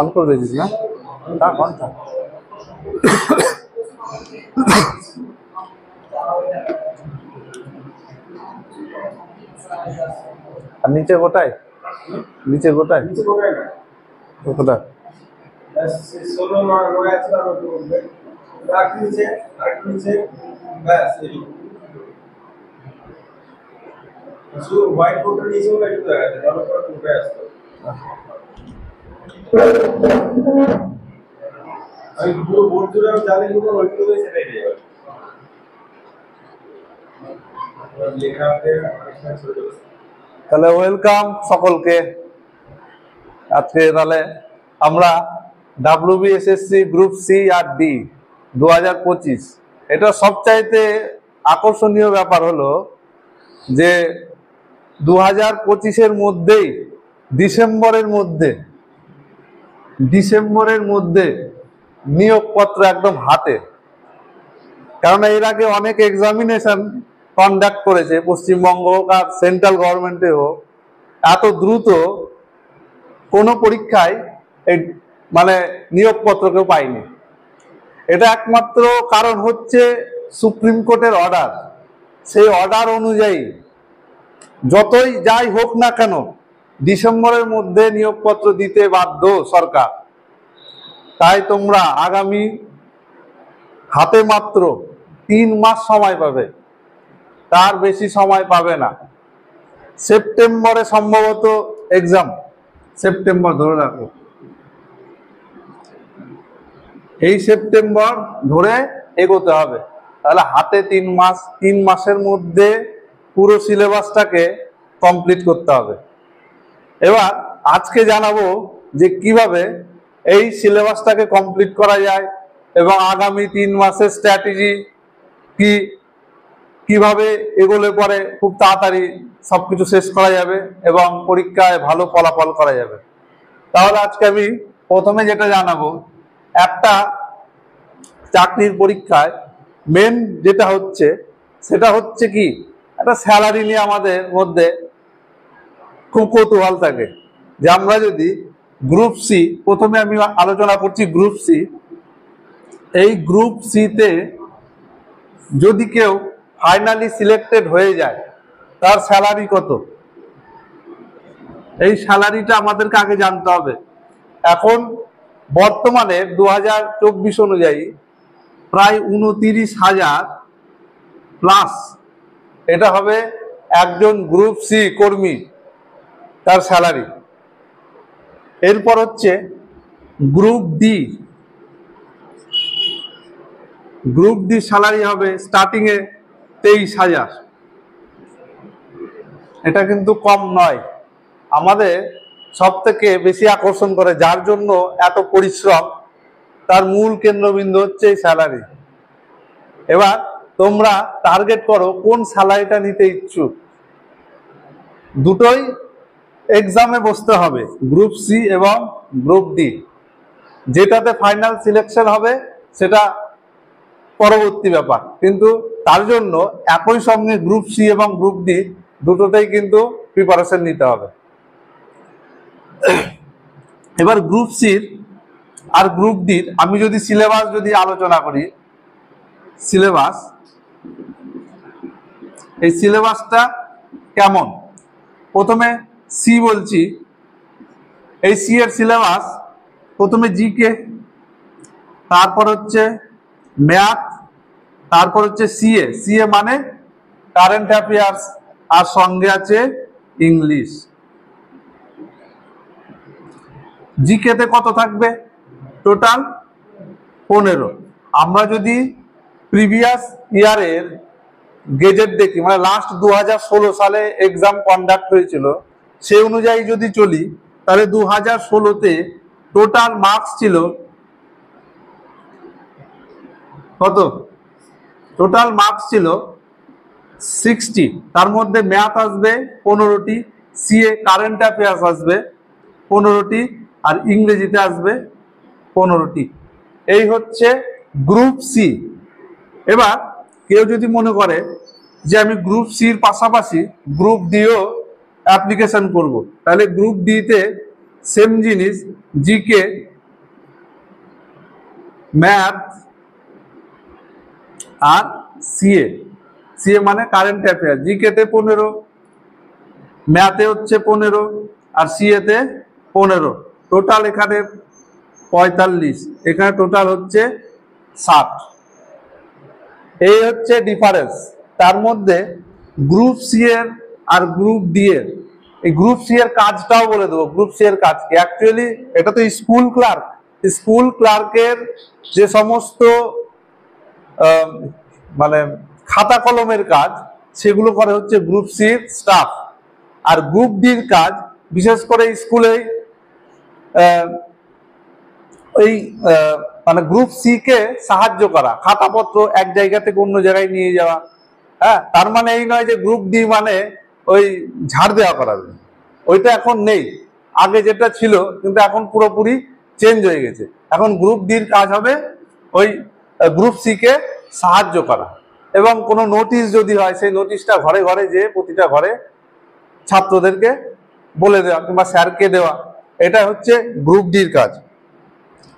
On করে দিয়েছিস না? থাক অন থাক। আর নিচে গোটায়, নিচে গোটায় কতটা হোয়াইট বোর্ডের নিচে একটু দেখা যায়, তাহলে পরে উঠে আসতো। আমি পুরো বোর্ড জুড়ে আমি জানি পুরো ওইগুলো সেটাই দিয়ে যাবে লেখাতে। তাহলে ওয়েলকাম সকলকে। আজকে তাহলে আমরা WBSSC গ্রুপ সি আর ডি 2025, এটা সবচাইতে আকর্ষণীয় ব্যাপার হলো যে 2025-এর মধ্যেই ডিসেম্বরের মধ্যে নিয়োগপত্র একদম হাতে। কারণ এর আগে অনেক এক্সামিনেশন কন্ডাক্ট করেছে, পশ্চিমবঙ্গ হোক আর সেন্ট্রাল গভর্নমেন্টে হোক, এত দ্রুত কোনো পরীক্ষায় এই মানে নিয়োগপত্র কেউ পায়নি। এটা একমাত্র কারণ হচ্ছে সুপ্রিম কোর্টের অর্ডার। সেই অর্ডার অনুযায়ী যতই যাই হোক না কেন ডিসেম্বরের মধ্যে নিয়োগপত্র দিতে বাধ্য সরকার। তাই তোমরা আগামী হাতে মাত্র 3 মাস সময় পাবে, তার বেশি সময় পাবে না। সেপ্টেম্বরে সম্ভবত এক্সাম, সেপ্টেম্বর ধরে রাখো, এই সেপ্টেম্বর ধরে এগোতে হবে। তাহলে হাতে 3 মাস, 3 মাসের মধ্যে পুরো সিলেবাসটাকে কমপ্লিট করতে হবে। এবার আজকে জানাবো যে কিভাবে এই সিলেবাসটাকে কমপ্লিট করা যায় এবং আগামী 3 মাসের স্ট্র্যাটেজি কি, কিভাবে এগোলে পরে খুব তাড়াতাড়ি সবকিছু শেষ করা যাবে এবং পরীক্ষায় ভালো ফলাফল করা যাবে। তাহলে আজকে আমি প্রথমে যেটা জানাবো, একটা চাকরির পরীক্ষায় মেন যেটা হচ্ছে সেটা হচ্ছে কি, একটা স্যালারি নিয়ে আমাদের মধ্যে খুব কৌতূহল থাকে যে আমরা যদি গ্রুপ সি, প্রথমে আমি আলোচনা করছি গ্রুপ সি, এই গ্রুপ সিতে যদি কেউ ফাইনালি সিলেক্টেড হয়ে যায় তার স্যালারি কত, এই স্যালারিটা আমাদেরকে আগে জানতে হবে। এখন বর্তমানে 2024 অনুযায়ী প্রায় 29,000 প্লাস এটা হবে একজন গ্রুপ সি কর্মী তার স্যালারি। এরপর হচ্ছে group D, group D salary হবে স্টার্টিং এ 23,000। এটা কিন্তু কম নয়। আমাদের সব থেকে বেশি আকর্ষণ করে, যার জন্য এত পরিশ্রম, তার মূল কেন্দ্রবিন্দু হচ্ছে এই স্যালারি। এবার তোমরা টার্গেট করো কোন স্যালারিটা নিতে ইচ্ছুক। দুটোই এক্সামে বসতে হবে, গ্রুপ সি এবং গ্রুপ ডি। যেটাতে ফাইনাল সিলেকশন হবে সেটা পরবর্তী ব্যাপার, কিন্তু তার জন্য একই সঙ্গে গ্রুপ সি এবং গ্রুপ ডি দুটোতেই কিন্তু প্রিপারেশন নিতে হবে। এবার গ্রুপ সির আর গ্রুপ ডির আমি যদি সিলেবাস যদি আলোচনা করি, সিলেবাস, এই সিলেবাসটা কেমন, প্রথমে সি বলছি। এই সি এর সিলেবাস প্রথমে জিকে, তারপর হচ্ছে ম্যাথ, তারপর হচ্ছে সিএ, সিএ মানে কারেন্ট অ্যাফেয়ার্স, আর সঙ্গে আছে ইংলিশ। জিকেতে কত থাকবে, টোটাল 15। আমরা যদি প্রিভিয়াস ইয়ারের গেজেট দেখি, মানে লাস্ট 2016 সালে এক্সাম কন্ডাক্ট হয়েছিল, সেই অনুযায়ী যদি চলি, তাহলে 2016-তে টোটাল মার্কস ছিল কত, টোটাল মার্কস ছিল 60। তার মধ্যে ম্যাথ আসবে 15টি, সিএ কারেন্ট অ্যাফেয়ার্স আসবে 15টি, আর ইংরেজিতে আসবে 15টি। এই হচ্ছে গ্রুপ সি। এবার কেউ যদি মনে করে যে আমি গ্রুপ সির পাশাপাশি গ্রুপ ডিও অ্যাপ্লিকেশন করব, তাহলে গ্রুপ ডিতে সেম জিনিস, জিকে, ম্যাথ আর সিএ। সিএ মানে কারেন্ট অ্যাফেয়ার। জিকেতে 15, ম্যাথে হচ্ছে 15 আর সিএতে 15, টোটাল এখানে 45, এখানে টোটাল হচ্ছে 60। এই হচ্ছে ডিফারেন্স। তার মধ্যে গ্রুপ সি এর আর গ্রুপ ডি এর, এই গ্রুপ সি এর কাজটাও বলে দেবো। গ্রুপ সি এর কাজ কি? অ্যাকচুয়ালি এটা তো স্কুল ক্লার্ক, স্কুল ক্লার্কের যে সমস্ত মানে খাতা কলমের কাজ, সেগুলো করে হচ্ছে গ্রুপ সির স্টাফ। আর গ্রুপ ডির কাজ বিশেষ করে স্কুলে ওই মানে গ্রুপ সি কে সাহায্য করা, খাতাপত্র এক জায়গা থেকে অন্য জায়গায় নিয়ে যাওয়া। হ্যাঁ, তার মানে এই নয় যে গ্রুপ ডি মানে ওই ঝাড় দেওয়া করাবে, ওইটা এখন নেই। আগে যেটা ছিল কিন্তু এখন পুরোপুরি চেঞ্জ হয়ে গেছে। এখন গ্রুপ ডির কাজ হবে ওই গ্রুপ সি কে সাহায্য করা, এবং কোনো নোটিশ যদি হয় সেই নোটিশটা ঘরে ঘরে যে প্রতিটা ঘরে ছাত্রদেরকে বলে দেওয়া কিংবা স্যারকে দেওয়া, এটা হচ্ছে গ্রুপ ডির কাজ।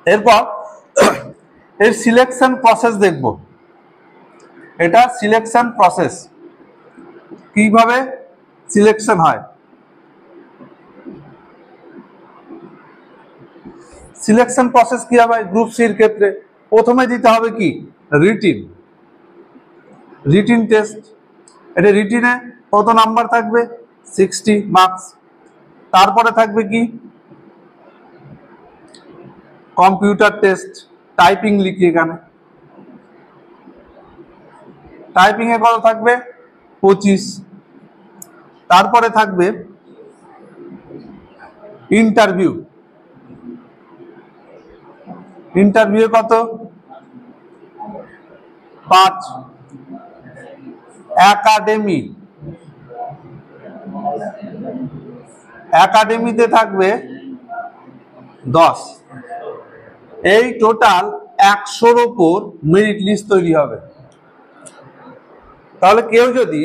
এরপর এর সিলেকশন প্রসেস দেখব। এটা সিলেকশন প্রসেস, কিভাবে সিলেকশন হয়। সিলেকশন প্রসেস কি হবে গ্রুপ সির ক্ষেত্রে? প্রথমে দিতে হবে কি? Written test. এটা রিটিনে কত নাম্বার থাকবে? 60 মার্কস। তারপরে থাকবে কি? কম্পিউটার টেস্ট, টাইপিং লিখি এখানে, টাইপিং এ কত থাকবে? 25। তারপরে থাকবে ইন্টারভিউ, ইন্টারভিউ কত? 5। একাডেমিতে থাকবে 10। এই টোটাল 100-র উপর মেরিট লিস্ট তৈরি হবে। তাহলে কেউ যদি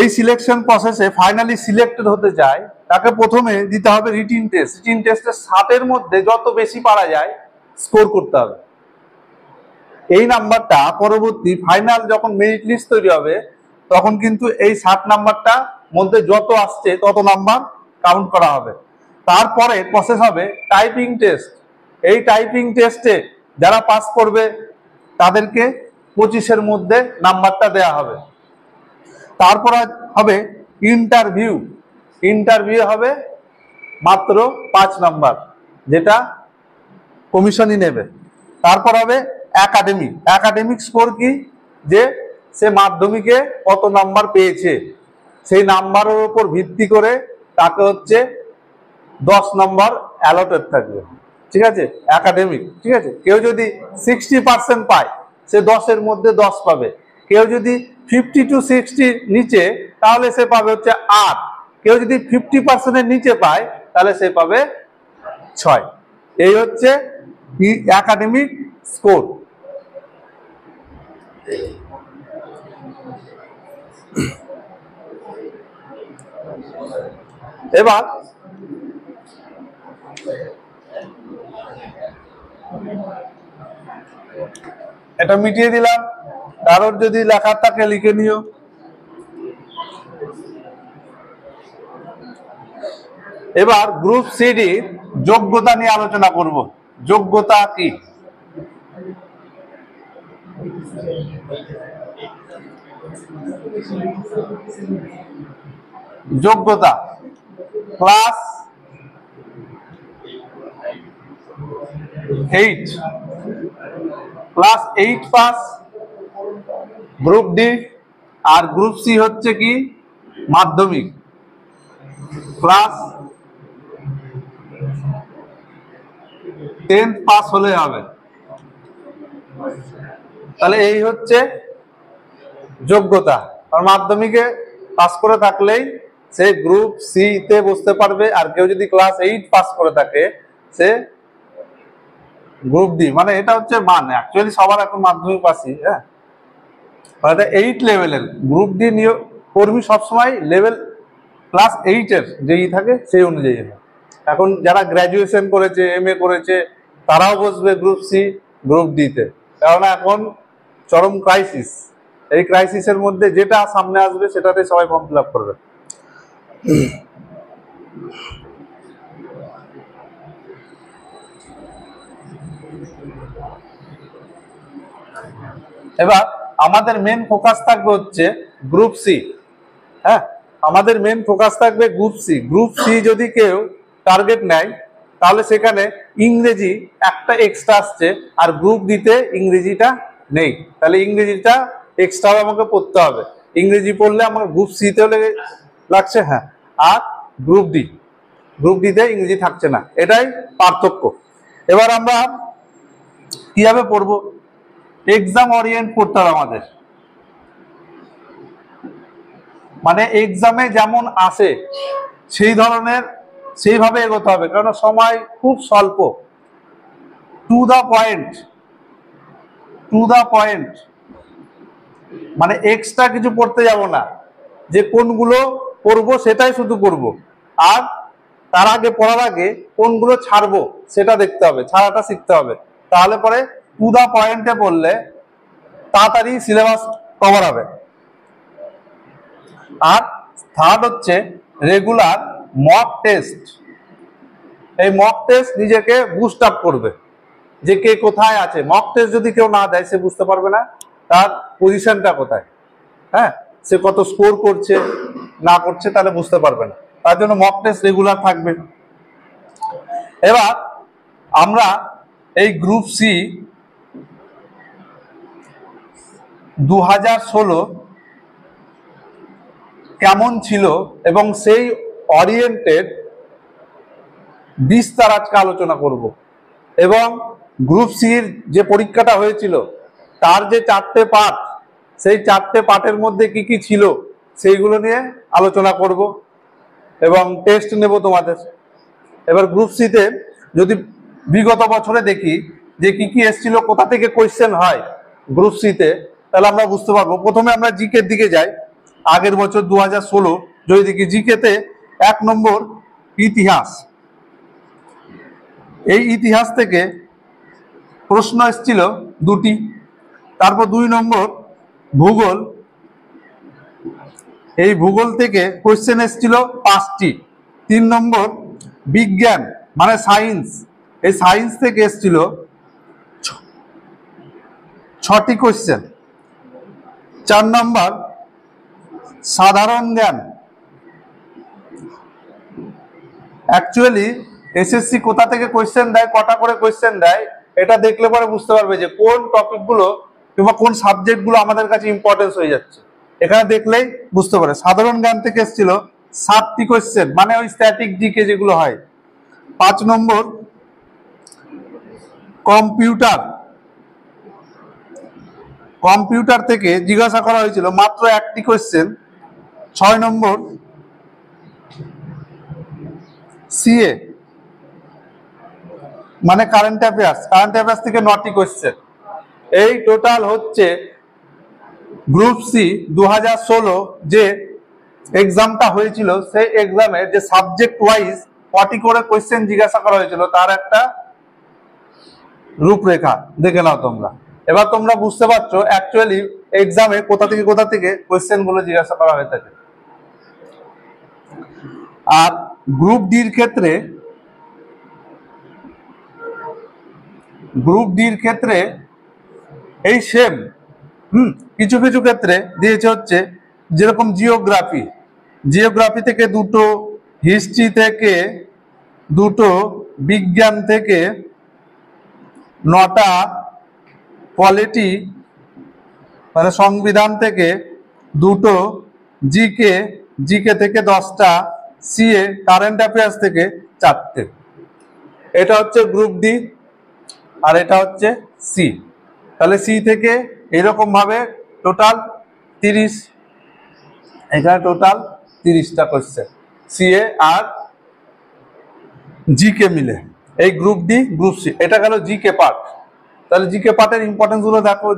এই সিলেকশন প্রসেসে ফাইনালি সিলেক্টেড হতে চায়, তাকে প্রথমে দিতে হবে রিটিন টেস্ট। রিটিন টেস্টে 60-এর মধ্যে যত বেশি পারা যায় স্কোর করতে হবে। এই নাম্বারটা পরবর্তী ফাইনাল যখন মেরিট লিস্ট তৈরি হবে তখন কিন্তু এই 60 নাম্বারটা মধ্যে যত আসছে তত নাম্বার কাউন্ট করা হবে। তারপরে প্রসেস হবে টাইপিং টেস্ট। এই টাইপিং টেস্টে যারা পাস করবে তাদেরকে 25-এর মধ্যে নাম্বারটা দেয়া হবে। তারপর হবে ইন্টারভিউ। ইন্টারভিউ হবে মাত্র 5 নাম্বার, যেটা কমিশনই নেবে। তারপর হবে একাডেমিক স্কোর কি? যে সে মাধ্যমিকে কত নাম্বার পেয়েছে, সেই নাম্বারের উপর ভিত্তি করে তাকে হচ্ছে 10 নাম্বার অ্যালটেড থাকবে। ঠিক আছে, একাডেমিক। ঠিক আছে, কেউ যদি 60% পায় সে 10-এর মধ্যে 10 পাবে। কেউ যদি 50 to 60 নিচে তাহলে সে পাবে হচ্ছে 8। কেউ যদি 50%-এর নিচে পায় তাহলে সে পাবে 6। এই হচ্ছে একাডেমিক স্কোর। এবার এটা মিটিয়ে দিলাম। কারোর যদি লেখার থাকে লিখে নিও। এবার গ্রুপ সিডি যোগ্যতা নিয়ে আলোচনা করব। যোগ্যতা কি? যোগ্যতা class 8, class 8 pass group D. আর গ্রুপ সি হচ্ছে কি? মাধ্যমিক ক্লাস 10 পাস হলে হবে। তাহলে এই হচ্ছে যোগ্যতা। আর মাধ্যমিকে পাস করে থাকলেই সে গ্রুপ সি তে বসতে পারবে। আর কেউ যদি ক্লাস 8 পাস করে থাকে সে গ্রুপ ডি। মানে এটা হচ্ছে মান, অ্যাকচুয়ালি সবার এখন মাধ্যমিক পাসই। হ্যাঁ, এটা 8 লেভেলের গ্রুপ ডি কর্মী সবসময় লেভেল ক্লাস 8-এর যেই থাকে সেই অনুযায়ী হয়। এখন যারা গ্র্যাজুয়েশন করেছে, MA করেছে, তারাও বসবে গ্রুপ সি, গ্রুপ ডিতে, কেননা এখন চরম ক্রাইসিস। এই ক্রাইসিসের মধ্যে যেটা সামনে আসবে সেটাতে সবাই ফর্ম ফিল আপ করবে। এবার আমাদের মেন ফোকাস থাকবে হচ্ছে গ্রুপ সি। হ্যাঁ, আমাদের মেন ফোকাস থাকবে গ্রুপ সি। গ্রুপ সি যদি কেউ টার্গেট নেয় তাহলে সেখানে ইংরেজি একটা এক্সট্রা আসছে, আর গ্রুপ ডিতে ইংরেজিটা নেই, তাহলে ইংরেজিটা এক্সট্রা আমাকে পড়তে হবে। ইংরেজি পড়লে আমার গ্রুপ সিতেও লাগছে, হ্যাঁ, আর গ্রুপ ডিতে ইংরেজি থাকছে না, এটাই পার্থক্য। এবার আমরা কিভাবে পড়বো? এক্সাম ওরিয়েন্ট পড়তে হবে আমাদের, মানে এক্সামে যেমন আসে সেই ধরনের সেইভাবে এগোতে হবে, কারণ সময় খুব স্বল্প। টু দা পয়েন্ট, মানে এক্সট্রা কিছু পড়তে যাব না, যে কোনগুলো পড়বো সেটাই শুধু পড়বো, আর তার আগে পড়ার আগে কোনগুলো ছাড়বো সেটা দেখতে হবে, ছাড়াটা শিখতে হবে। তাহলে পরে টু দা পয়েন্টে পড়লে তাড়াতাড়ি সিলেবাস কভার হবে। আর থার্ড হচ্ছে রেগুলার মক টেস্ট। এই মক টেস্ট নিজেকে বুস্ট আপ করবে, যে কে কোথায় আছে। মক টেস্ট যদি কেউ না দেয় সে বুঝতে পারবে না তার পজিশনটা কোথায়, হ্যাঁ, সে কত স্কোর করছে না করছে, তাহলে বুঝতে পারবে না। তার জন্য মক টেস্ট রেগুলার থাকবে। এবার আমরা এই গ্রুপ সি 2016 কেমন ছিল এবং সেই ওরিয়েন্টেড বিস্তার আজকে আলোচনা করব। এবং গ্রুপ সির যে পরীক্ষাটা হয়েছিল তার যে 4টে পার্ট, সেই 4টে পার্টের মধ্যে কি কি ছিল সেইগুলো নিয়ে আলোচনা করব এবং টেস্ট নেব তোমাদের। এবার গ্রুপ সিতে যদি বিগত বছরে দেখি যে কি কি এসেছিল, কোথা থেকে কোয়েশ্চেন হয় গ্রুপ সিতে, তাহলে আমরা বুঝতে পারবো। প্রথমে আমরা জিকের দিকে যাই। আগের বছর 2016 যদি দেখি জিকেতে 1 নম্বর ইতিহাস। এই ইতিহাস থেকে প্রশ্ন এসেছিল 2টি। তারপর 2 নম্বর ভূগোল। এই ভূগোল থেকে কোয়েশ্চেন এসেছিল 5টি। 3 নম্বর বিজ্ঞান মানে সায়েন্স। এই সায়েন্স থেকে এসেছিল 6টি কোয়েশ্চেন। 4 নম্বর সাধারণ জ্ঞান। অ্যাকচুয়ালি এসএসসি কোথা থেকে কোয়েশ্চেন দেয়, কটা করে কোয়েশ্চেন দেয়, এটা দেখলে পরে বুঝতে পারবে যে কোন টপিকগুলো কিংবা কোন সাবজেক্টগুলো আমাদের কাছে ইম্পর্টেন্স হয়ে যাচ্ছে। এখানে দেখলেই বুঝতে পারে। সাধারণ জ্ঞান থেকে এসেছিল 7টি কোয়েশ্চেন, মানে ওই স্ট্যাটিক জিকে যেগুলো হয়। 5 নম্বর কম্পিউটার থেকে জিজ্ঞাসা করা হয়েছিল মাত্র 1টি কোয়েশ্চেন। 6 নম্বর সিএ মানে কারেন্ট অ্যাফেয়ার্স থেকে 9টি কোয়েশ্চেন। এই টোটাল হচ্ছে গ্রুপ সি 2016 যে এক্সামটা হয়েছিল, সেই এক্সামের যে সাবজেক্ট ওয়াইজ কটি করে কোয়েশ্চেন জিজ্ঞাসা করা হয়েছিল তার একটা রূপরেখা দেখে নাও তোমরা। এবার তোমরা বুঝতে পারছো অ্যাকচুয়ালি এক্সামে কোথা থেকে কোয়েশ্চেন গুলো জিজ্ঞাসা করা হয়ে থাকে। আর গ্রুপ ডির ক্ষেত্রে এই সেম কিছু কিছু ক্ষেত্রে দিয়েছে হচ্ছে, যেরকম জিওগ্রাফি থেকে 2টো, হিস্ট্রি থেকে 2টো, বিজ্ঞান থেকে 9টা, পলিটি মানে সংবিধান থেকে 2টো, জিকে থেকে 10টা, সিএ কারেন্ট অ্যাফেয়ার্স থেকে 4টে। এটা হচ্ছে গ্রুপ ডি আর এটা হচ্ছে সি। তাহলে সি থেকে এরকম ভাবে টোটাল 30, এখানে টোটাল 30টা কোয়েশ্চেন সিএ আর জিকে মিলে। এই গ্রুপ ডি গ্রুপ সি, এটা গেল জিকে পার্ট। তাহলে জিকে পার্টের ইম্পর্টেন্স গুলো দেখো,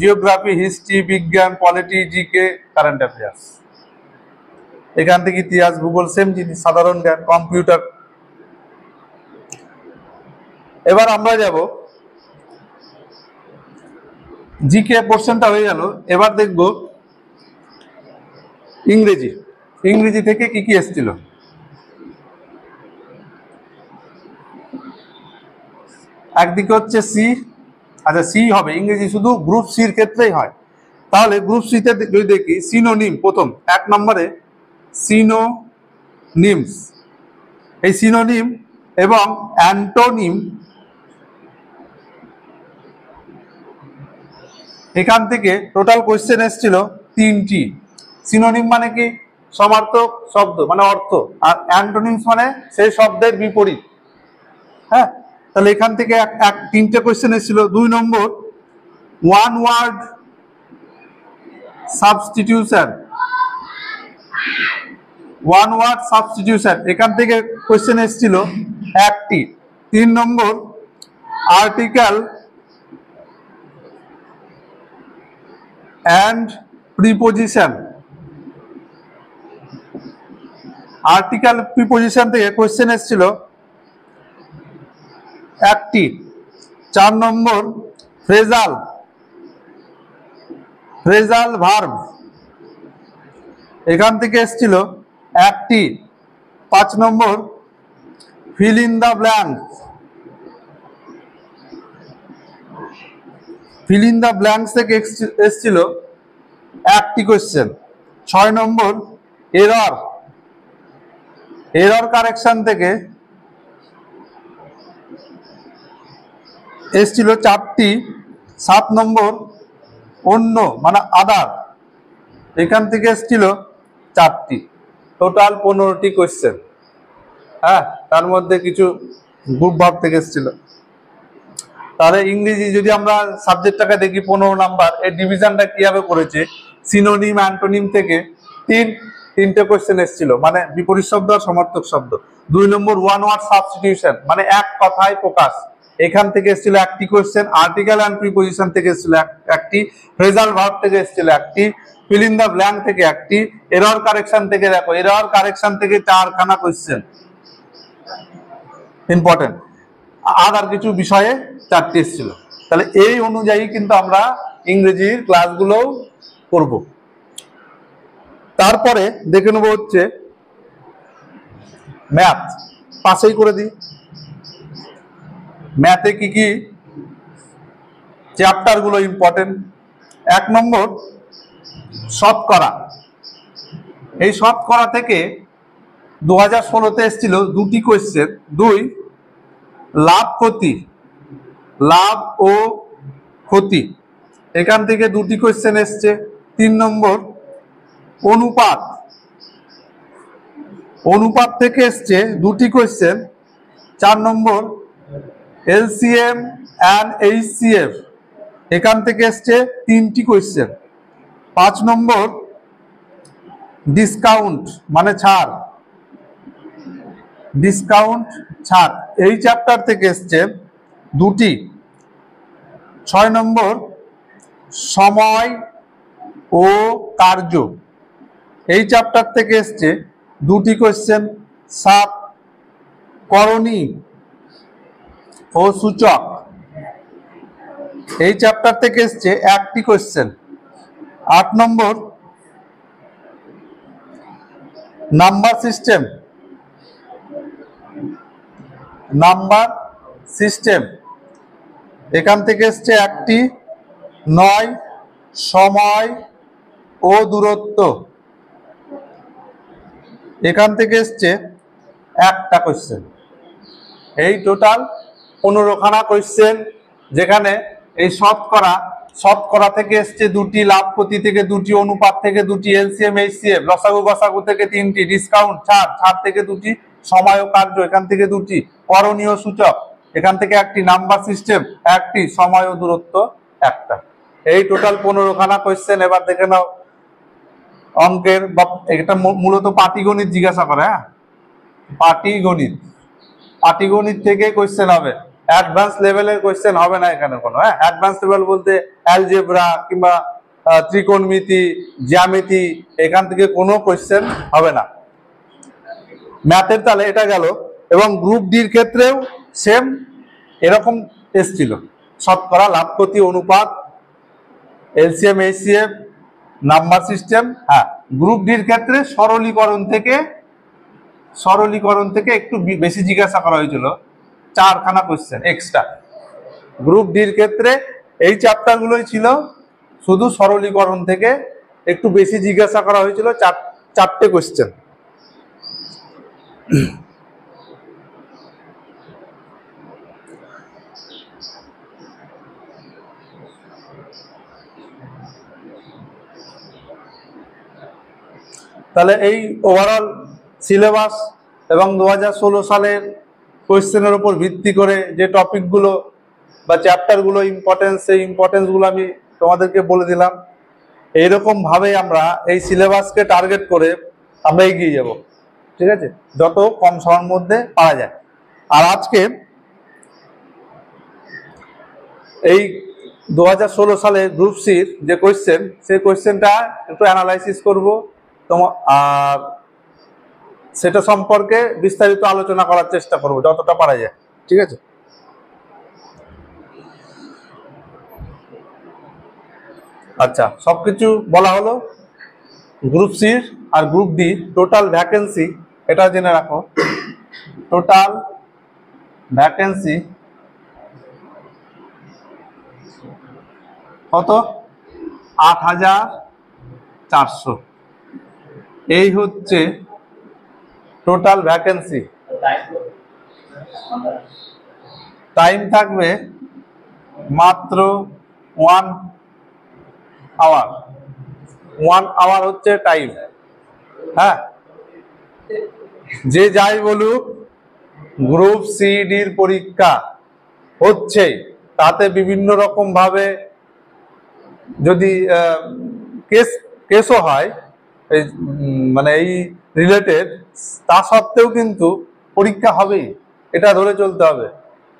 জিওগ্রাফি, হিস্ট্রি, বিজ্ঞান, পলিটি, জিকে, কারেন্ট অ্যাফেয়ার্স। এখান থেকে ইতিহাস, ভূগোল সেম জিনিস, সাধারণ জ্ঞান, কম্পিউটার। এবার আমরা যাব, জিকে পোর্শনটা হয়ে গেল, এবার দেখব ইংরেজি। ইংরেজি থেকে কি কি এসেছিল। একদিকে হচ্ছে সি, আচ্ছা সি হবে ইংরেজি, শুধু গ্রুপ সির ক্ষেত্রেই হয়। তাহলে গ্রুপ সিতে যদি দেখি সিনোনিম, প্রথম 1 নম্বরে সিনোনিমস। এই সিনোনিম এবং অ্যান্টোনিম, এখান থেকে টোটাল কোয়েশ্চেন এসেছিল 3টি। সিনোনিম মানে কি, সমার্থক শব্দ মানে অর্থ, আর অ্যান্টোনিমস মানে সেই শব্দের বিপরীত। হ্যাঁ, তাহলে এখান থেকে 3টে কোয়েশ্চেন এসেছিল। 2 নম্বর one word substitution, one word substitution, এখান থেকে কোয়েশ্চেন এসেছিল 1টি। 3 নম্বর article and preposition, article preposition থেকে কোয়েশ্চেন এসেছিল 1টি। 4 নম্বর ফ্রেজাল, ফ্রেজাল ভার্ব, এখান থেকে এসেছিল 1টি। 5 নম্বর fill in the blank, fill in the blanks থেকে এসেছিল 1টি কোয়েশ্চেন। 6 নম্বর এরর, এরর কারেকশন থেকে এসেছিল 4টি। 7 নম্বর অন্য মানে আদার, এখান থেকে এসেছিল 4টি। টোটাল 15টি কোয়েশ্চেন। হ্যাঁ, তার মধ্যে কিছু গ্রুপ ভাব থেকে এসেছিল। তাহলে ইংরেজি যদি আমরা সাবজেক্টটাকে দেখি 15 নাম্বার, এর ডিভিশনটা কিভাবে করেছে, সিনোনিম অ্যান্টোনিম থেকে তিনটে কোয়েশ্চেন এসেছিল, মানে বিপরীত শব্দ আর সমার্থক শব্দ। 2 নম্বর ওয়ান ওয়ার্ড সাবস্টিটিউশন, মানে এক কথায় প্রকাশ, এখান থেকে এসেছিল 1টি কোয়েশ্চেন। আর্টিকেল অ্যান্ড প্রিপোজিশন থেকে এসেছিল 1টি। ফ্রেজাল ভার্ব থেকে এসেছিল 1টি। ফিল ইন দ্য ব্ল্যাঙ্ক থেকে 1টি। এরর কারেকশন থেকে দেখো, এরর কারেকশন থেকে 4খানা কোয়েশ্চেন ইম্পর্টেন্ট, আর কিছু বিষয়ে 4টি এসেছিল। তাহলে এই অনুযায়ী কিন্তু আমরা ইংরেজির ক্লাসগুলো করব। তারপরে দেখে নেবো হচ্ছে ম্যাথ, পাশেই করে দিই। ম্যাথে কি কি চ্যাপ্টার গুলো ইম্পর্টেন্ট। 1 নম্বর শতকরা, এই শতকরা থেকে 2016-তে এসেছিল 2টি কোয়েশ্চেন। 2 লাভ ক্ষতি, লাভ ও ক্ষতি, এখান থেকে 2টি কোয়েশ্চেন এসছে। 3 নম্বর অনুপাত, অনুপাত থেকে এসছে 2টি question. 4 number LCM and HCF, এখান থেকে এসছে 3টি কোয়েশ্চেন। 5 নম্বর ডিসকাউন্ট মানে ছাড়, ডিসকাউন্ট ছাড়, এই চ্যাপ্টার থেকে এসছে 2টি। 6 নম্বর সময় ও কার্য, এই চ্যাপ্টার থেকে এসছে 2টি কোয়েশ্চেন। 7 করণী ও সূচক, এই চ্যাপ্টার থেকে এসছে 1টি কোয়েশ্চেন। 8 নম্বর নাম্বার সিস্টেম, নাম্বার সিস্টেম, এখান থেকে এসছে 1টি। 9 সময় ও দূরত্ব, এখান থেকে এসছে 1টা কোয়েশ্চেন। এই টোটাল 15খানা কোয়েশ্চেন, যেখানে এই শতকরা, শতকরা থেকে এসছে 2টি, লাভ ক্ষতি থেকে 2টি, অনুপাত থেকে 2টি, এলসিএম এইচসিএফ, লসাগু গসাগু থেকে 3টি, ডিসকাউন্ট ছাড়, ছাড় থেকে 2টি, সময় ও কার্য এখান থেকে 2টি, করণীয় সূচক এখান থেকে 1টি, নাম্বার সিস্টেম 1টি, সময় ও দূরত্ব 1টা। এই টোটাল 15খানা কোয়েশ্চেন। এবার দেখে নাও অঙ্কের, এটা মূলত পাটিগণিত জিজ্ঞাসা করে। হ্যাঁ, পাটিগণিত, পাটিগণিত থেকে কোয়েশ্চেন হবে। অ্যাডভান্স লেভেলের কোয়েশ্চেন হবে না এখানে কোনো। হ্যাঁ, অ্যাডভান্স লেভেল বলতে অ্যালজেব্রা কিংবা ত্রিকোণমিতি, জ্যামিতি, এখান থেকে কোনো কোয়েশ্চেন হবে না ম্যাথের। তাহলে এটা গেল। এবং গ্রুপ ডির ক্ষেত্রেও সেম এরকম এসছিল, শতকরা, লাভ ক্ষতি অনুপাত, এলসিএম এইচসিএফ, নাম্বার সিস্টেম। হ্যাঁ, গ্রুপ ডির ক্ষেত্রে সরলীকরণ থেকে একটু বেশি জিজ্ঞাসা করা হয়েছিল, 4খানা কোয়েশ্চেন এক্সট্রা। গ্রুপ ডির ক্ষেত্রে এই চ্যাপ্টারগুলোই ছিল, শুধু সরলীকরণ থেকে একটু বেশি জিজ্ঞাসা করা হয়েছিল, 4টে কোয়েশ্চেন। তাহলে এই ওভারঅল সিলেবাস এবং 2016 সালের কোয়েশ্চেনের উপর ভিত্তি করে যে টপিকগুলো বা চ্যাপ্টারগুলো ইম্পর্টেন্স, সেই ইম্পর্টেন্সগুলো আমি তোমাদেরকে বলে দিলাম। এইরকম ভাবে আমরা এই সিলেবাসকে টার্গেট করে আমরা এগিয়ে যাব, ঠিক আছে, যত কম সময়ের মধ্যে পারা যায়। আর আজকে এই 2016 সালে গ্রুপ সির যে কোয়েশ্চেন, সেই কোয়েশ্চেনটা একটু অ্যানালাইসিস করব আর সেটা সম্পর্কে বিস্তারিত আলোচনা করার চেষ্টা করব যতটা পারা যায়, ঠিক আছে। আচ্ছা, সবকিছু বলা হলো। গ্রুপ সি আর গ্রুপ ডি টোটাল ভ্যাকেন্সি এটা জেনে রাখো। টোটাল ভ্যাকেন্সি কত? 8400। এই হচ্ছে টোটাল ভ্যাকেন্সি। টাইম থাকবে মাত্র 1 আওয়ার। 1 আওয়ার হচ্ছে টাইম। হ্যাঁ, যে যাই বলুক, গ্রুপ সি ডির পরীক্ষা হচ্ছে, তাতে বিভিন্ন রকম ভাবে যদি কেসও হয় এই মানে এই রিলেটেড, তা সত্ত্বেও কিন্তু পরীক্ষা হবেই, এটা ধরে চলতে হবে।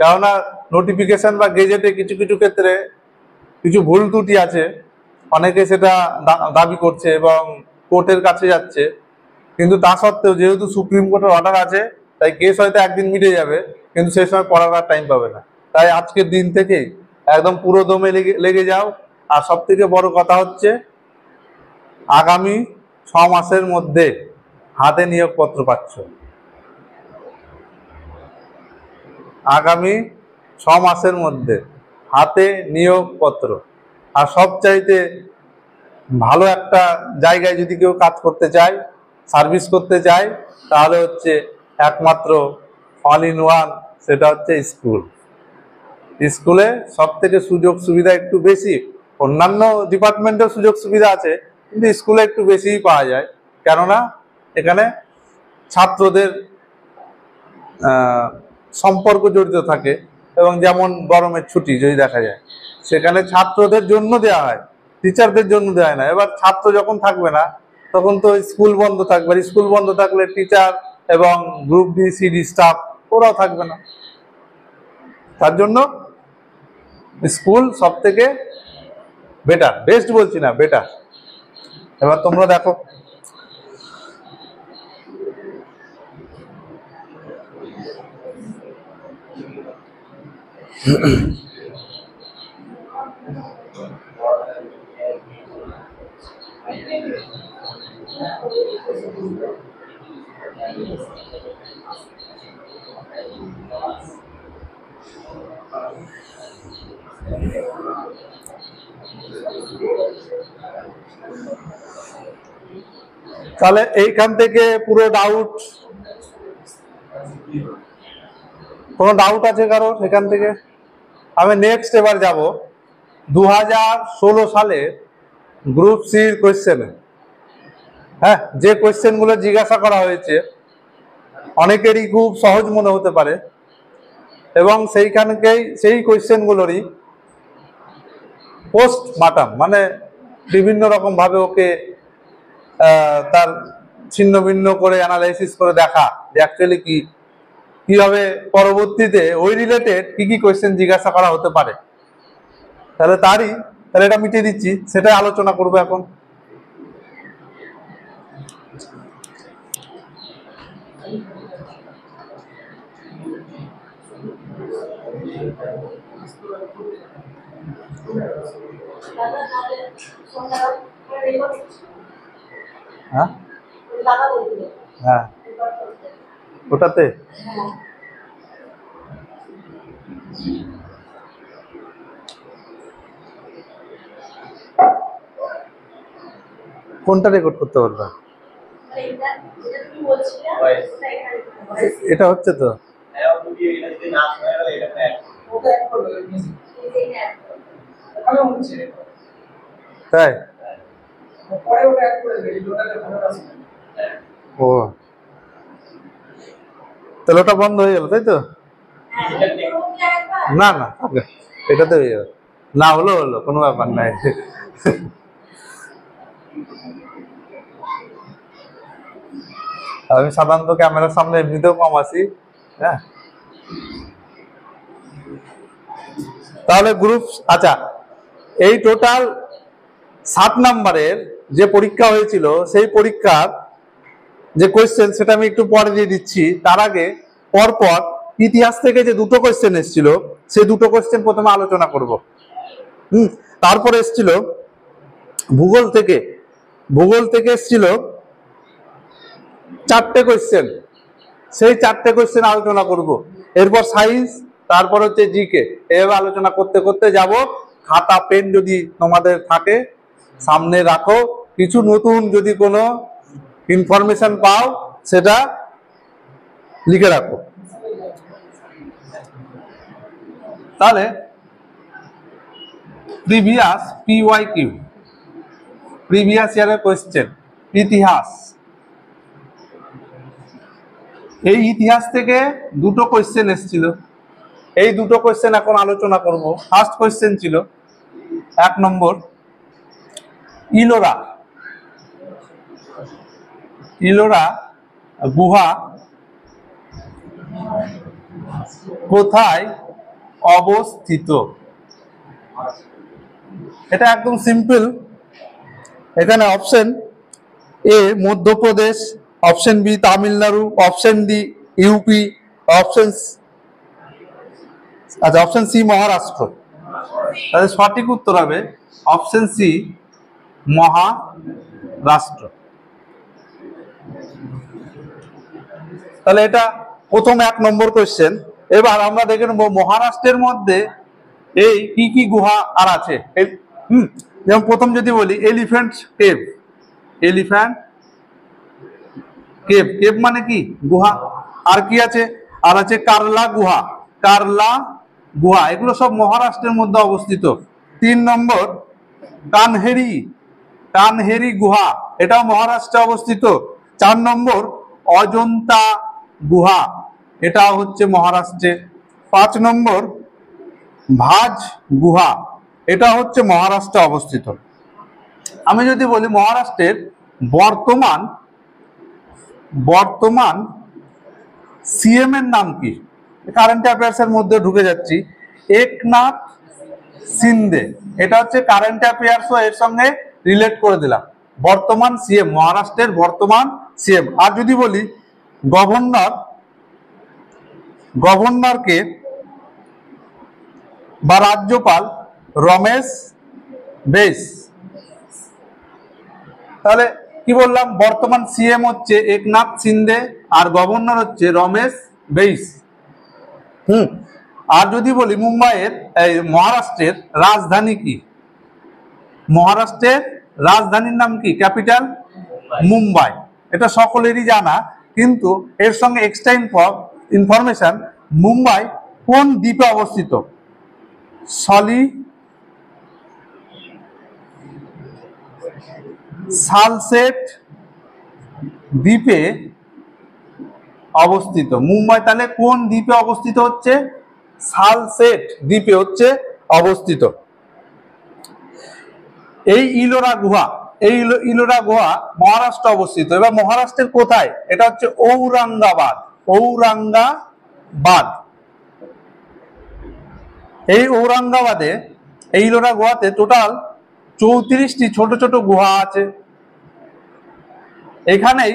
কেননা নোটিফিকেশন বা গেজেটে কিছু কিছু ক্ষেত্রে কিছু ভুল ত্রুটি আছে, অনেকে সেটা দাবি করছে এবং কোর্টের কাছে যাচ্ছে। কিন্তু তা সত্ত্বেও যেহেতু সুপ্রিম কোর্টের অর্ডার আছে, তাই কেস হয়তো একদিন মিটে যাবে, কিন্তু সেই সময় পড়ার আর টাইম পাবে না। তাই আজকের দিন থেকেই একদম পুরো দমে লেগে যাও। আর সব থেকে বড় কথা হচ্ছে, আগামী 6 মাসের মধ্যে হাতে নিয়োগপত্র পাচ্ছ। আগামী 6 মাসের মধ্যে হাতে নিয়োগপত্র। আর সবচাইতে ভালো একটা জায়গায় যদি কেউ কাজ করতে চায়, সার্ভিস করতে চায়, তাহলে হচ্ছে একমাত্র অল ইন ওয়ান, সেটা হচ্ছে স্কুল। স্কুলে সব থেকে সুযোগ সুবিধা একটু বেশি। অন্যান্য ডিপার্টমেন্টের সুযোগ সুবিধা আছে, কিন্তু স্কুলে একটু বেশিই পাওয়া যায়। কেননা এখানে ছাত্রদের সম্পর্ক জড়িত থাকে, এবং যেমন গরমের ছুটি যদি দেখা যায়, সেখানে ছাত্রদের জন্য দেওয়া হয়, টিচারদের জন্য দেওয়া হয় না। এবার ছাত্র যখন থাকবে না, তখন তো স্কুল বন্ধ থাকবে। স্কুল বন্ধ থাকলে টিচার এবং গ্রুপ ডি সিডি স্টাফ ওরাও থাকবে না। তার জন্য স্কুল সব থেকে বেটার, বেস্ট বলছি না, বেটার। এবার তোমরা দেখো, তাহলে এইখান থেকে পুরো ডাউট, কোনো ডাউট আছে কারো এখান থেকে? আমি নেক্সট এবার যাব 2016 সালে গ্রুপ সির কোয়েশ্চেনে। হ্যাঁ, যে কোয়েশ্চেনগুলো জিজ্ঞাসা করা হয়েছে অনেকেরই খুব সহজ মনে হতে পারে, এবং সেই কোয়েশ্চেনগুলোরই পোস্ট মার্টাম, মানে বিভিন্ন রকম ভাবে ওকে তার ছিন্ন ভিন্ন করে অ্যানালাইসিস করে দেখা যে অ্যাকচুয়ালি কি কি হবে পরবর্তীতে ওই রিলেটেড কি কি কোয়েশ্চেন জিজ্ঞাসা করা হতে পারে। তাহলে এটা মিটিয়ে দিচ্ছি, সেটাই আলোচনা করবো এখন। হ্যাঁ হ্যাঁ ওটাতে কোনটা রেকর্ড করতে পারবা? এটা হচ্ছে তো তাই? ও তাহলে ওটা বন্ধ হয়ে গেল তাই তো? না না এটাতে হয়ে যাবে, না হলো কোনো ব্যাপার নাই। আমি সাধারণত ক্যামেরার সামনে এমনিতেও কম আছি। হ্যাঁ তাহলে গ্রুপ, আচ্ছা এই টোটাল 7 নাম্বারের যে পরীক্ষা হয়েছিল সেই পরীক্ষার যে কোয়েশ্চেন সেটা আমি একটু পরে দিয়ে দিচ্ছি। তার আগে পরপর ইতিহাস থেকে যে দুটো কোয়েশ্চেন এসেছিল সেই দুটো কোয়েশ্চেন প্রথমে আলোচনা করব। তারপরে এসেছিল ভূগোল থেকে এসেছিল 4টে কোয়েশ্চেন, সেই 4টে কোয়েশ্চেন আলোচনা করব। এরপর সায়েন্স, তারপর হচ্ছে জিকে, এভাবে আলোচনা করতে করতে যাব। খাতা পেন যদি তোমাদের থাকে সামনে রাখো, কিছু নতুন যদি কোনো ইনফরমেশন পাও সেটা লিখে রাখো। তাহলে প্রিভিয়াস ইয়ারের কোয়েশ্চেন ইতিহাস, এই ইতিহাস থেকে দুটো কোয়েশ্চেন এসেছিল, এই দুটো কোয়েশ্চেন এখন আলোচনা করব। ফার্স্ট কোয়েশ্চেন ছিল 1 নম্বর, ইলোরা গুহা কোথায় অবস্থিত? এটা একদম সিম্পল। এখানে option A Madhya Pradesh, option B Tamil Nadu, option D UP, option C Maharashtra. তাহলে সঠিক উত্তর হবে অপশন সি মহারাষ্ট্র। তাহলে এটা প্রথম 1 নম্বর কোয়েশ্চেন। এবার আমরা দেখে নেব মহারাষ্ট্রের মধ্যে এই কি কি গুহা আর আছে। যেমন প্রথম যদি বলি এলিফ্যান্ট কেভ মানে কি গুহা। আর কি আছে? আর আছে কারলা গুহা, এগুলো সব মহারাষ্ট্রের মধ্যে অবস্থিত। 3 নম্বর কানহেরি গুহা, এটাও মহারাষ্ট্রে অবস্থিত। 4 নম্বর অজন্তা গুহা, এটাও হচ্ছে মহারাষ্ট্রে। 5 নম্বর ভাজ গুহা, এটা হচ্ছে মহারাষ্ট্রে অবস্থিত। আমি যদি বলি মহারাষ্ট্রের বর্তমান সিএম এর নাম কি, কারেন্ট অ্যাফেয়ার্স এর মধ্যে ঢুকে যাচ্ছি। একনাথ সিন্ধে, এটা হচ্ছে কারেন্ট অ্যাফেয়ার্স, এর সঙ্গে রিলেট করে দিলাম। বর্তমান সিএম, মহারাষ্ট্রের বর্তমান সিএম। আর যদি বলি গভর্নরকে বা রাজ্যপাল রমেশ বেশ। তাহলে কি বললাম? বর্তমান সিএম হচ্ছে একনাথ সিন্ধে আর গভর্নর হচ্ছে রমেশ বেশ। আর যদি বলি মহারাষ্ট্রের রাজধানী কি? মহারাষ্ট্রের রাজধানীর নাম কি? ক্যাপিটাল মুম্বাই। এটা সকলেরই জানা, কিন্তু এর সঙ্গে এক্সট্রা ইনফরমেশন, মুম্বাই কোন দ্বীপে অবস্থিত? সালসেট দ্বীপে অবস্থিত মুম্বাই। তাহলে কোন দ্বীপে অবস্থিত হচ্ছে? সালসেট দ্বীপে হচ্ছে অবস্থিত। এই ইলোরা গুহা মহারাষ্ট্র অবস্থিত। এবার মহারাষ্ট্রের কোথায়? এটা হচ্ছে ঔরঙ্গাবাদ। বাঁধ। এই ঔরঙ্গাবাদে, এই ইলোরা গুহাতে টোটাল 34টি ছোট ছোট গুহা আছে। এখানেই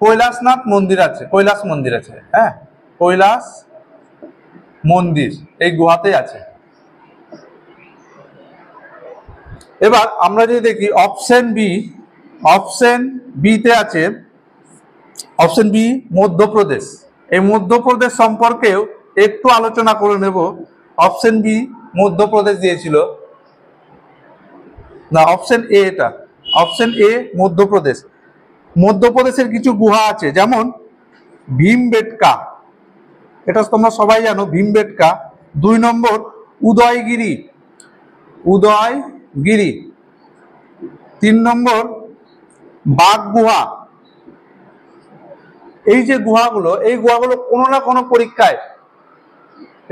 কৈলাসনাথ মন্দির আছে, কৈলাস মন্দির আছে। হ্যাঁ, কৈলাস মন্দির এই গুহাতেই আছে। এবার আমরা যদি দেখি অপশন বি, অপশন বিতে আছে, অপশন বি মধ্যপ্রদেশ। এই মধ্যপ্রদেশ সম্পর্কেও একটু আলোচনা করে নেব। অপশন বি মধ্যপ্রদেশ দিয়েছিল না, অপশন এ এটা, অপশন এ মধ্যপ্রদেশ। মধ্যপ্রদেশের কিছু গুহা আছে, যেমন ভীমবেটকা, এটা তোমরা সবাই জানো ভীমবেটকা। 2 নম্বর উদয়গিরি, উদয়গিরি। 3 নম্বর বাঘ গুহা। এই যে গুহাগুলো, এই গুহাগুলো কোনো না কোনো পরীক্ষায়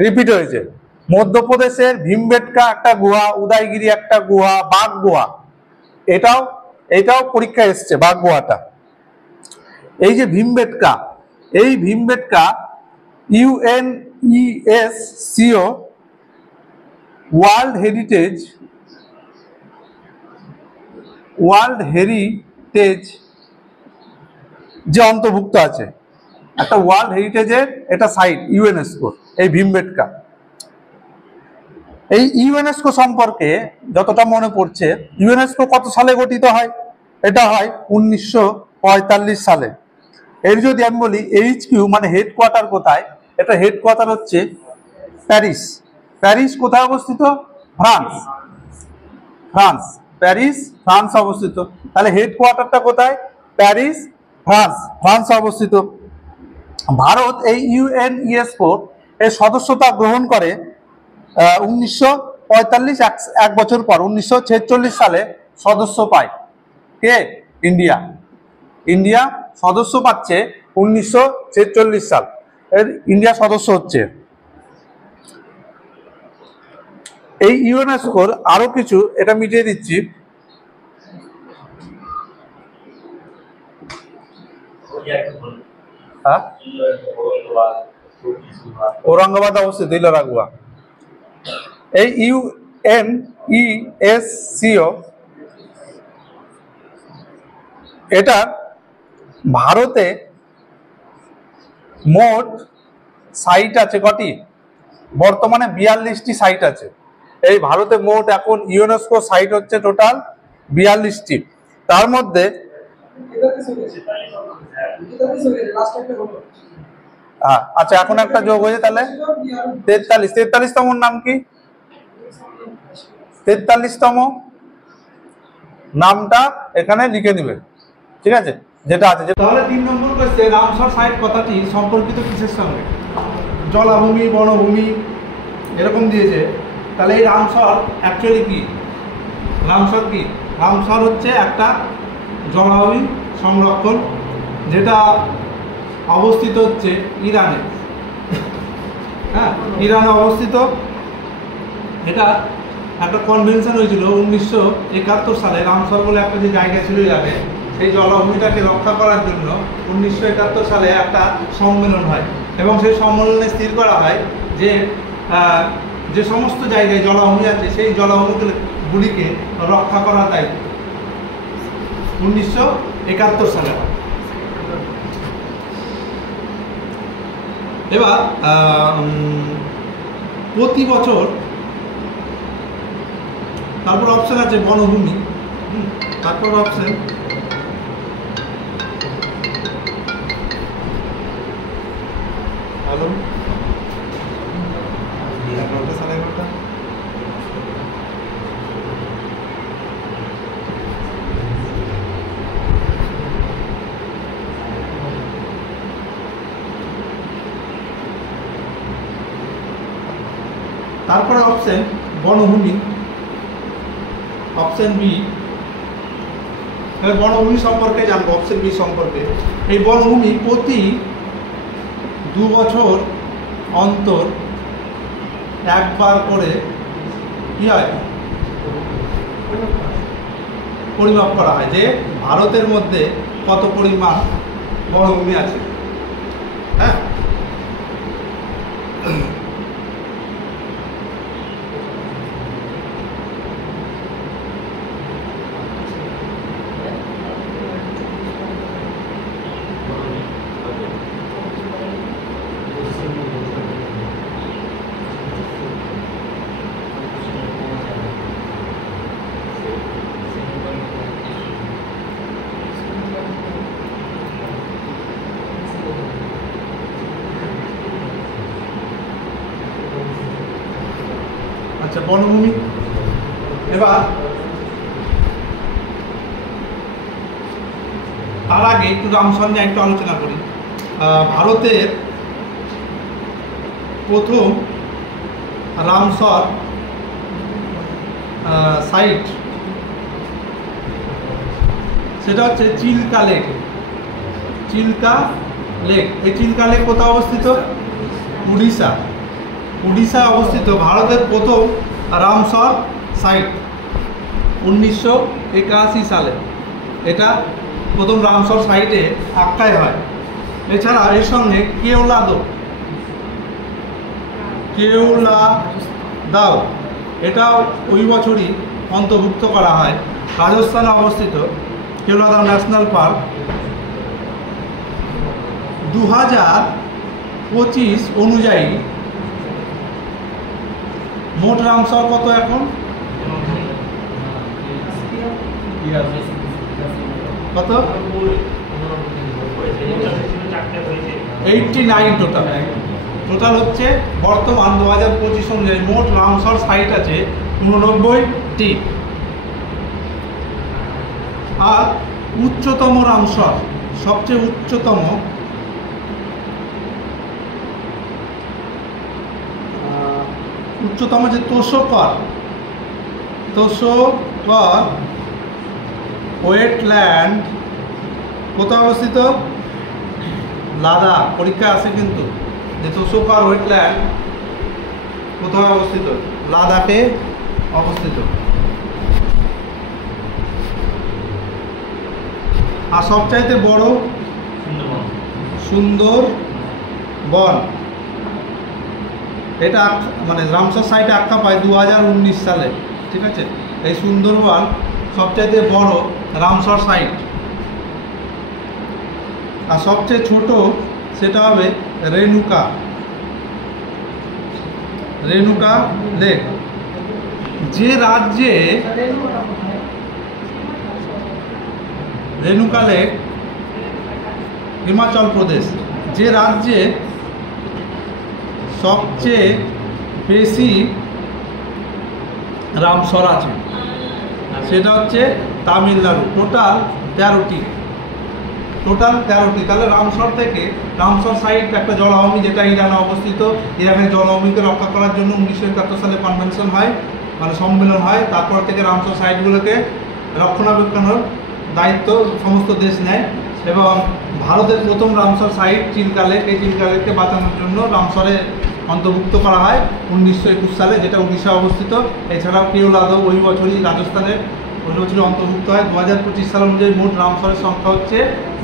রিপিট হয়েছে। মধ্যপ্রদেশের ভীমবেটকা একটা গুহা, উদয়গিরি একটা গুহা, বাঘ গুহা, এটাও পরীক্ষায় এসছে বাঘ গুহাটা। এই যে ভীমবেটকা, এই ভীমবেটকা UNESCO ওয়ার্ল্ড হেরিটেজ যে অন্তর্ভুক্ত আছে, একটা ওয়ার্ল্ড হেরিটেজের এটা সাইট ইউনেস্কো, এই ভীমবেটকা। এই ইউনেস্কো সম্পর্কে যতটা মনে পড়ছে, ইউনেস্কো কত সালে গঠিত হয়? এটা হয় 1945 সালে। এর যদি আমি বলি HQ মানে হেডকোয়ার্টার কোথায়, এটা হেডকোয়ার্টার হচ্ছে প্যারিস। প্যারিস কোথায় অবস্থিত? ফ্রান্স, ফ্রান্স, প্যারিস ফ্রান্স অবস্থিত। তাহলে হেডকোয়ার্টারটা কোথায়? প্যারিস, ফ্রান্স, ফ্রান্স অবস্থিত। ভারত এই ইউনেস্কো এর সদস্যতা গ্রহণ করে 1945, এক বছর পর 1946 সালে সদস্য পায় কে? ইন্ডিয়া। ইন্ডিয়া সদস্য পাচ্ছে 1946 সাল, এর ইন্ডিয়া সদস্য হচ্ছে। এই ইউনেস্কোর আরো কিছু, এটা মিটিয়ে দিচ্ছি। হ্যাঁ, ঔরঙ্গাবাদ অবস্থিত ইলোরা গুহা। এই UNESCO এটা ভারতে মোট সাইট আছে কটি? বর্তমানে 42টি সাইট আছে। এই ভারতে মোট এখন ইউনেস্কো সাইট হচ্ছে টোটাল 42টি। তার মধ্যে আচ্ছা, এখন একটা যোগ হয়েছে, তাহলে 43তম নাম কি? 43তম নামটা এখানে লিখে নিবে, ঠিক আছে, যেটা আছে। তাহলে 3 নম্বর কোশ্চেন, রামসর সাইট কথাটি সম্পর্কিত কিসের সঙ্গে? জলাভূমি, বনভূমি এরকম দিয়েছে। তাহলে এই রামসর অ্যাকচুয়ালি কি? রামসর কি? রামসর হচ্ছে একটা জলাভূমি সংরক্ষণ, যেটা অবস্থিত হচ্ছে ইরানে। হ্যাঁ, ইরানে অবস্থিত। এটা একটা কনভেনশন হয়েছিল 1971 সালে। রামসর বলে একটা যে জায়গা ছিল ইরানে, সেই জলাভূমিটাকে রক্ষা করার জন্য 1971 সালে একটা সম্মেলন হয়, এবং সেই সম্মেলনে স্থির করা হয় যে যে সমস্ত জায়গায় জলাভূমি আছে সেই জলাভূমিগুলিকে রক্ষা করার দায়িত্ব 1971 সালে হয়। এবার প্রতি বছর, তারপর অপশন আছে বনভূমি, তারপর অপশন হ্যালো 11টা 11:30। তারপরে অপশন বনভূমি, অপশন বি। বনভূমি সম্পর্কে জানবো, অপশন বি সম্পর্কে। এই বনভূমি প্রতি 2 বছর অন্তর একবার করে কি হয়? পরিমাপ করা হয় যে ভারতের মধ্যে কত পরিমাণ বনভূমি আছে। হ্যাঁ, আচ্ছা, বনভূমি। এবার তার আগে একটু রামসর নিয়ে একটু আলোচনা করি। ভারতের প্রথম রামসর সাইট সেটা হচ্ছে চিল্কা লেক। চিল্কা লেক, এই চিল্কা লেক কোথায় অবস্থিত? উড়িষ্যা। উড়িষ্যায় অবস্থিত ভারতের প্রথম রামসর সাইট 1981 সালে এটা প্রথম রামসর সাইটে আখ্যায় হয়। এছাড়া এর সঙ্গে কেওলাদাও এটাও ওই বছরই অন্তর্ভুক্ত করা হয়। রাজস্থানে অবস্থিত কেওলাদাও ন্যাশনাল পার্ক 2025 অনুযায়ী মোট রামসর কত এখন? কত? 89 টোটাল হচ্ছে বর্তমান 2025 অনুযায়ী মোট রামসর সাইট আছে 89টি। আর উচ্চতম রামসর, সবচেয়ে উচ্চতম যে তোষকর ওয়েটল্যান্ড কোথায় অবস্থিত? লাদাখ। পরীক্ষা আছে কিন্তু, যে তোষকর ওয়েটল্যান্ড কোথায় অবস্থিত? লাদাখে অবস্থিত। আর সবচাইতে বড় সুন্দরবন, এটা মানে রামসর সাইটে আখ্যা পায় 2019 সালে। ঠিক আছে, এই সুন্দরবন সবচাইতে বড় রামসর সাইট। আর সবচেয়ে ছোট সেটা হবে রেণুকা লেক। যে রাজ্যে রেণুকা লেক, হিমাচল প্রদেশ, যে রাজ্যে সবচেয়ে বেশি রামসর আছে সেটা হচ্ছে তামিলনাড়ু। টোটাল 13টি। তাহলে রামসর থেকে, রামসর সাইট একটা জলাভূমি যেটা ইরানে অবস্থিত। ইরানের জলাভূমিকে রক্ষা করার জন্য 1971 সালে কনভেনশন হয়, মানে সম্মেলন হয়। তারপর থেকে রামসর সাইটগুলোকে রক্ষণাবেক্ষণের দায়িত্ব সমস্ত দেশ নেয়। এবং ভারতের প্রথম রামসর সাইট চিল্কা লেক, এই চিল্কা লেককে বাঁচানোর জন্য রামসরে অন্তর্ভুক্ত করা হয় 1921 সালে, যেটা উড়িষ্যা অবস্থিত। এছাড়াও কেওলাদাও ওই বছরই রাজস্থানের ওই বছরই অন্তর্ভুক্ত হয়। 2025 সাল অনুযায়ী মোট রামসরের সংখ্যা হচ্ছে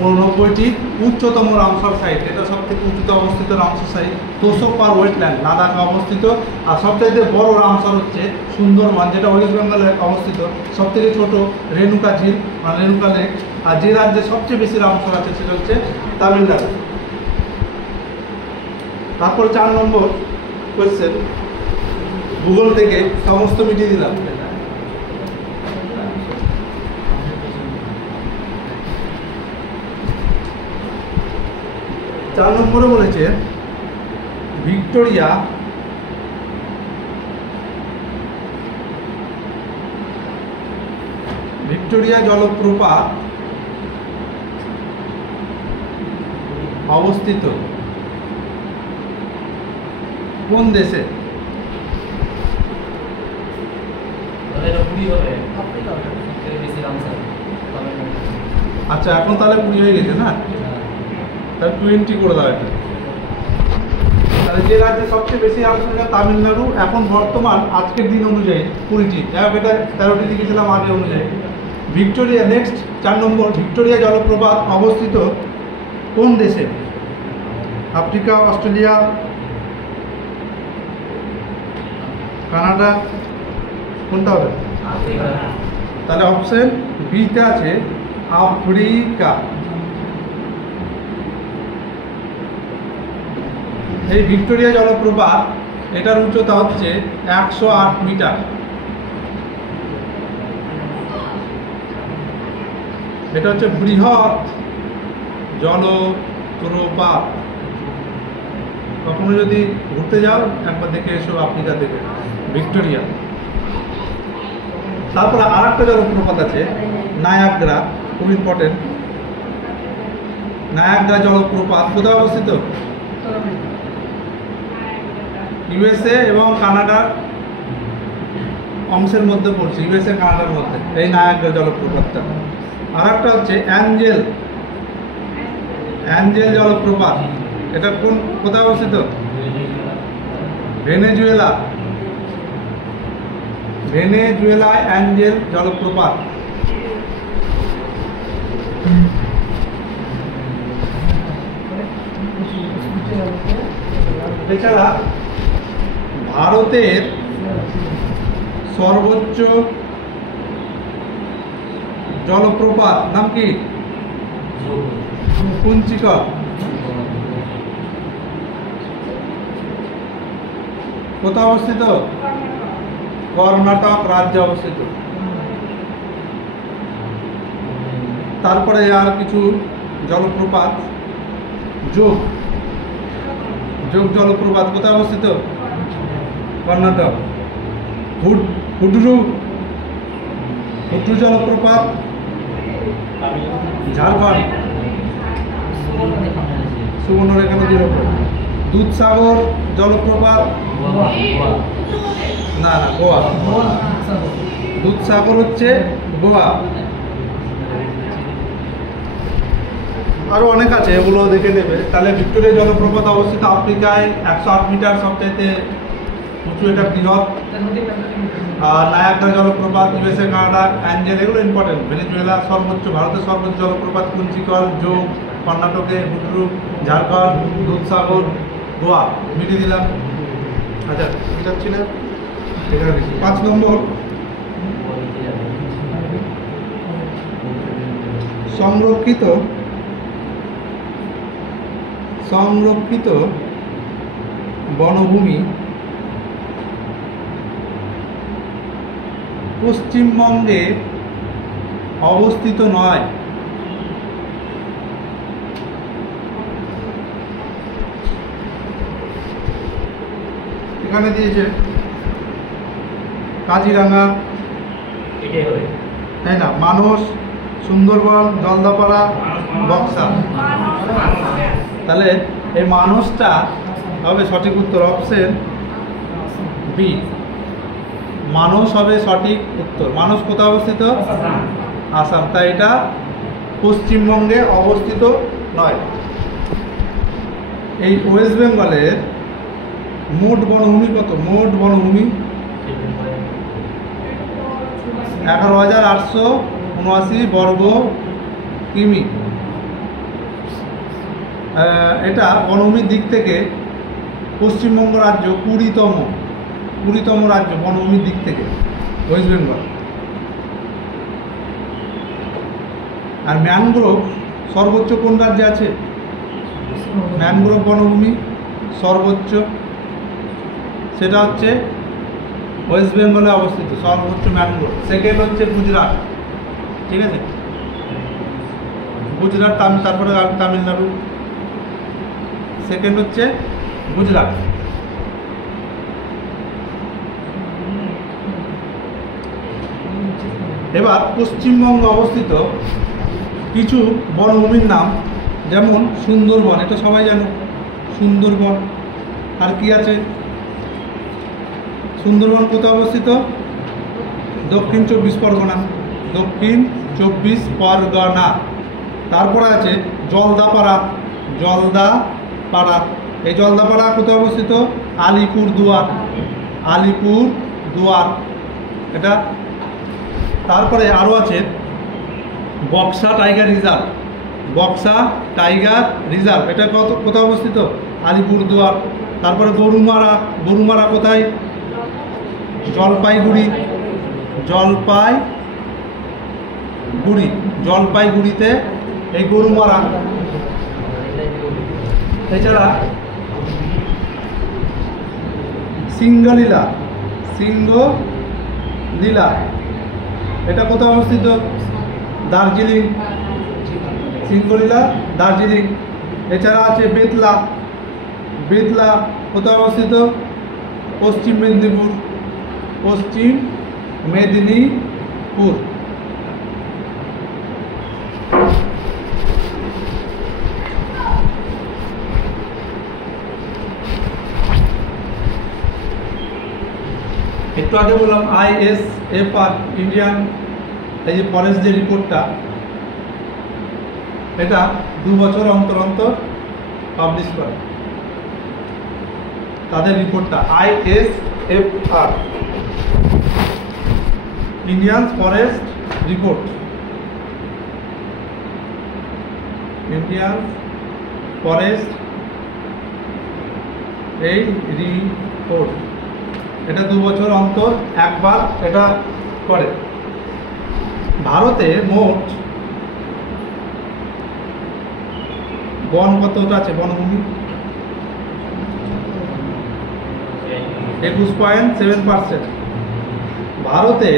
89টি। উচ্চতম রামসর সাইট, এটা সব থেকে উঁচুতে অবস্থিত রামসর সাইট তোষকর ওয়েটল্যান্ড, লাদাখে অবস্থিত। আর সবচাইতে বড় রামসর হচ্ছে সুন্দরবন, যেটা ওয়েস্ট বেঙ্গলে অবস্থিত। সব থেকে ছোট রেণুকা ঝিল বা রেণুকা লেক। আর যে রাজ্যে সবচেয়ে বেশি রামসর আছে সেটা হচ্ছে তামিলনাড়ু। তারপর 4 নম্বর কোয়েশ্চেন, ভূগোল থেকে সমস্ত মিটিয়ে দিলাম। 4 নম্বরে বলেছে ভিক্টোরিয়া জলপ্রপাত অবস্থিত কোন দেশে? আচ্ছা, এখন তাহলে 20 হয়ে গেছে না? তাহলে 20 করে দাও এটা। তাহলে যে রাজ্যে সবচেয়ে বেশি রামসর, তামিলনাড়ু। এখন বর্তমান আজকের দিন অনুযায়ী 20টি, এটা 13টি লিখেছিলাম আগে অনুযায়ী। ভিক্টোরিয়া, নেক্সট 4 নম্বর, ভিক্টোরিয়া জলপ্রপাত অবস্থিত কোন দেশে? আফ্রিকা, অস্ট্রেলিয়া, কানাডা কোনটা হবে? তাহলে অপশন বিটা আছে আফ্রিকা। এই ভিক্টোরিয়া জলপ্রপাত এটার উচ্চতা হচ্ছে 108 মিটার। এটা হচ্ছে বৃহৎ জলপ্রপাত। কখনো যদি ঘুরতে যাও একবার দেখে এসো আফ্রিকা থেকে, ভিক্টোরিয়া। তারপরে আর একটা জলপ্রপাত আছে নায়াগ্রা, খুব ইম্পর্টেন্ট। নায়াগ্রা জলপ্রপাত কোথায় অবস্থিত? ইউএসএ এবং কানাডার অংশের মধ্যে পড়ছে, ইউএসএ কানাডার মধ্যে এই নায়াগ্রা জলপ্রপাতটা। আর একটা হচ্ছে অ্যাঞ্জেল জলপ্রপাত। এটা কোথায় অবস্থিত? ভেনেজুয়েলায় অ্যাঞ্জেল জলপ্রপাত। এছাড়া ভারতের সর্বোচ্চ জলপ্রপাত নাম কি? কুঞ্চিকল। কোথায় অবস্থিত? কর্ণাটক রাজ্যে অবস্থিত। তারপরে আর কিছু জলপ্রপাত, যোগ জলপ্রপাত কোথায় অবস্থিত? কর্ণাটক। হুডরু জলপ্রপাত ঝাড়খণ্ড, সুবর্ণরেখা নদীর ওপর। দুধসাগর জলপ্রপাত না গোয়া। দুধসাগর হচ্ছে গোয়া। আরো অনেক আছে, এগুলো দেখে নেবে। তাহলে ভিক্টোরিয়া জলপ্রপাত অবস্থিত আফ্রিকায়, 108 মিটার, সবচাইতে উঁচু, এটা বৃহৎ। আর নায়াগ্রা জলপ্রপাত ইউএসএ কানাডা, অ্যাঞ্জেল এগুলো ইম্পর্টেন্ট। ভেনেজুয়েলা সর্বোচ্চ, ভারতের সর্বোচ্চ জলপ্রপাত কুঞ্চিকল, যোগ কর্ণাটকে, হুডরু ঝাড়খণ্ড, দুধসাগর গোয়া। মিটিয়ে দিলাম। আচ্ছা বুঝাচ্ছি না, এখানে 5 নম্বর সংরক্ষিত বনভূমি পশ্চিমবঙ্গে অবস্থিত নয়। এখানে দিয়েছে কাজিরাঙ্গা, তাই না, মানস, সুন্দরবন, জলদাপাড়া, বক্সা। তাহলে এই মানসটা হবে সঠিক উত্তর, অপশন বি। মানস হবে সঠিক উত্তর। মানস কোথায় অবস্থিত? আসাম। তাই এটা পশ্চিমবঙ্গে অবস্থিত নয়। এই ওয়েস্ট বেঙ্গলের মোট বনভূমি কত? মোট বনভূমি 11,879 বর্গ কিমি। এটা বনভূমির দিক থেকে পশ্চিমবঙ্গ রাজ্য 20তম রাজ্য বনভূমির দিক থেকে, ওয়েস্ট বেঙ্গল। আর ম্যানগ্রোভ সর্বোচ্চ কোন রাজ্যে আছে? ম্যানগ্রোভ বনভূমি সর্বোচ্চ, সেটা হচ্ছে ওয়েস্ট বেঙ্গলে অবস্থিত সর্বোচ্চ ম্যানগ্রোভ। সেকেন্ড হচ্ছে গুজরাট, ঠিক আছে, গুজরাট, তারপরে তামিলনাড়ু। সেকেন্ড হচ্ছে গুজরাট। এবার পশ্চিমবঙ্গে অবস্থিত কিছু বনভূমির নাম, যেমন সুন্দরবন, এটা সবাই জানো, সুন্দরবন। আর কি আছে? সুন্দরবন কোথায় অবস্থিত? দক্ষিণ 24 পরগনা, দক্ষিণ 24 পরগনা। তারপরে আছে জলদাপাড়া, এই জলদাপাড়া কোথায় অবস্থিত? আলিপুরদুয়ার, এটা। তারপরে আরও আছে বক্সা টাইগার রিজার্ভ, এটা কোথায় অবস্থিত? আলিপুরদুয়ার। তারপরে গরুমারা কোথায়? জলপাইগুড়িতে এই গরুমারা। এছাড়া সিঙ্গলীলা এটা কোথায় অবস্থিত? দার্জিলিং। সিঙ্গলীলা দার্জিলিং। এছাড়া আছে বেতলা কোথায় অবস্থিত? পশ্চিম মেদিনীপুর। একটু আগে বললাম ISFR ইন্ডিয়ান এই যে ফরেস্ট যে রিপোর্টটা, এটা 2 বছর অন্তর পাবলিশ করে তাদের রিপোর্টটা। ISFR Indian forest report, Indian forest এই রিপোর্ট, এটা 2 বছর অন্তর একবার এটা করে। ভারতে মোট বন কতটা আছে? বনভূমি 21.7%। ভারতে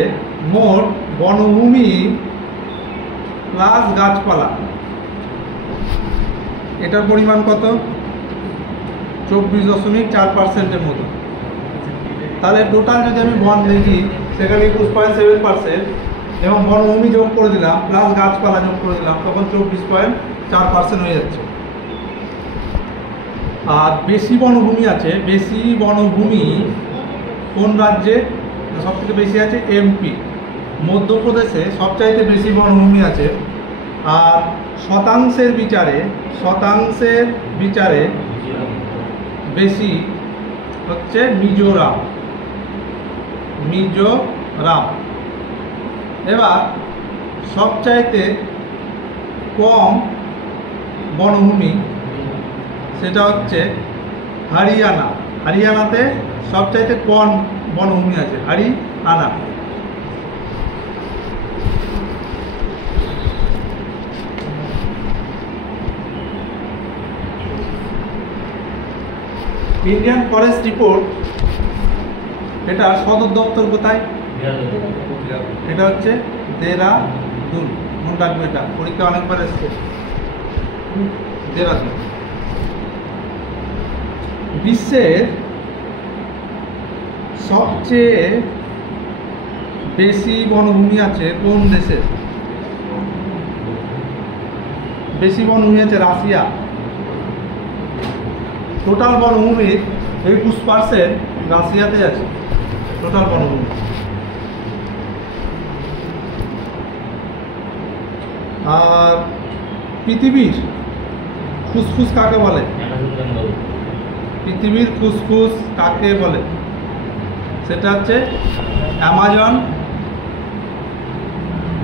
মোট বনভূমি প্লাস গাছপালা এটার পরিমাণ কত? 24.4%-এর মতো। তাহলে টোটাল যদি আমি বন দেখি সেখানে 21.7% এবং বনভূমি যোগ করে দিলাম প্লাস গাছপালা যোগ করে দিলাম, তখন 24.4% হয়ে যাচ্ছে। আর বেশি বনভূমি আছে, বেশি বনভূমি কোন রাজ্যে সব থেকে বেশি আছে? MP। মধ্যপ্রদেশে সবচাইতে বেশি বনভূমি আছে। আর শতাংশের বিচারে বেশি হচ্ছে মিজোরাম। এবার সবচাইতে কম বনভূমি সেটা হচ্ছে হরিয়ানাতে সবচাইতে কম বনভূমি আছে, হরিয়ানা। ইন্ডিয়ান ফরেস্ট রিপোর্ট, এটা সদর দপ্তর কোথায়? এটা হচ্ছে দেরাদুন। মনে রাখবে, এটা পরীক্ষা অনেকবার এসছে। দেরাদুন। বিশ্বের সবচেয়ে বেশি বনভূমি আছে কোন দেশে? বেশি বনভূমি আছে রাশিয়া। টোটাল বনভূমির 21% রাশিয়াতে আছে, টোটাল বনভূমি। আর পৃথিবীর ফুসফুস কাকে বলে? পৃথিবীর ফুসফুস কাকে বলে? সেটা হচ্ছে অ্যামাজন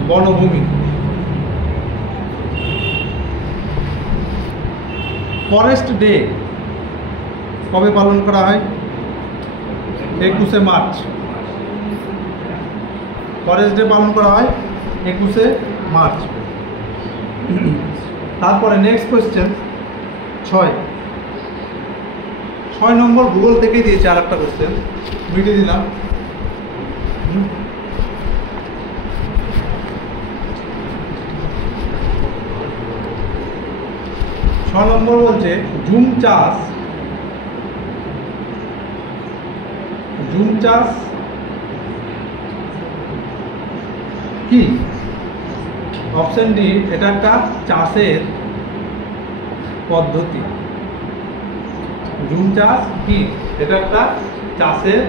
বনভূমি। ফরেস্ট ডে কবে পালন করা হয়? 21শে মার্চ। ফরেস্ট ডে পালন করা হয় 21শে মার্চ। তারপরে নেক্সট কোয়েশ্চেন 6 নম্বর ভূগোল থেকেই দিয়েছে আর একটা কোয়েশ্চেন, মিটিয়ে দিলাম। 6 নম্বর বলছে ঝুম চাষ কি? অপশন ডি, এটা একটা চাষের পদ্ধতি। ঝুম চাষ কি? এটা একটা চাষের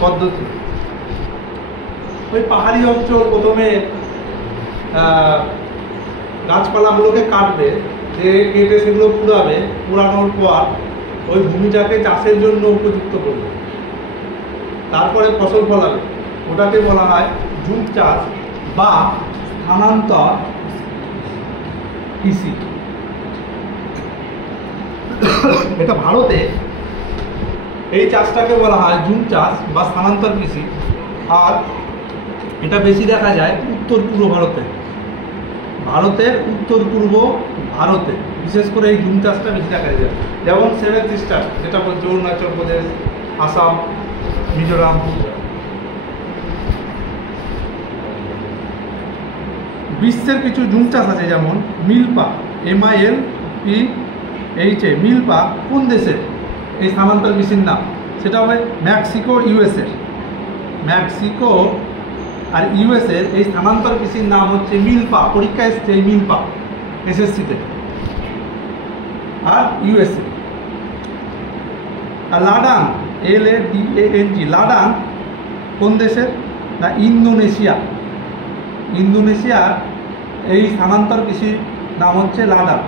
পদ্ধতি। ওই পাহাড়ি অঞ্চল প্রথমে গাছপালাগুলোকে কাটবে, কেটে সেগুলো পুরানোর পর ওই ভূমিটাকে চাষের জন্য উপযুক্ত করবে, তারপরে ফসল ফলাবে। ওটাকে বলা হয় ঝুম চাষ বা স্থানান্তর কৃষি। এটা ভারতে এই চাষটাকে বলা হয় জুম চাষ বা স্থানান্তর কৃষি। আর এটা বেশি দেখা যায় উত্তর পূর্ব ভারতে, ভারতের উত্তর পূর্ব ভারতে বিশেষ করে এই জুম চাষটা বেশি দেখা যায়। যেমন 7 স্টার যেটা বলছে অরুণাচল প্রদেশ, আসাম, মিজোরাম। বিশ্বের কিছু জুম চাষ আছে, যেমন মিলপা, MILPHA, মিলপা কোন দেশের এই স্থানান্তর কৃষির নাম? সেটা হবে মেক্সিকো, USA। মেক্সিকো আর USA এই স্থানান্তর কৃষির নাম হচ্ছে মিলপা। পরীক্ষা এসছে এই মিলপা SSC-তে, আর USA। আর লাডাং, LADANG, লাডাং কোন দেশের? না ইন্দোনেশিয়া। ইন্দোনেশিয়ার এই স্থানান্তর কৃষির নাম হচ্ছে লাডাং।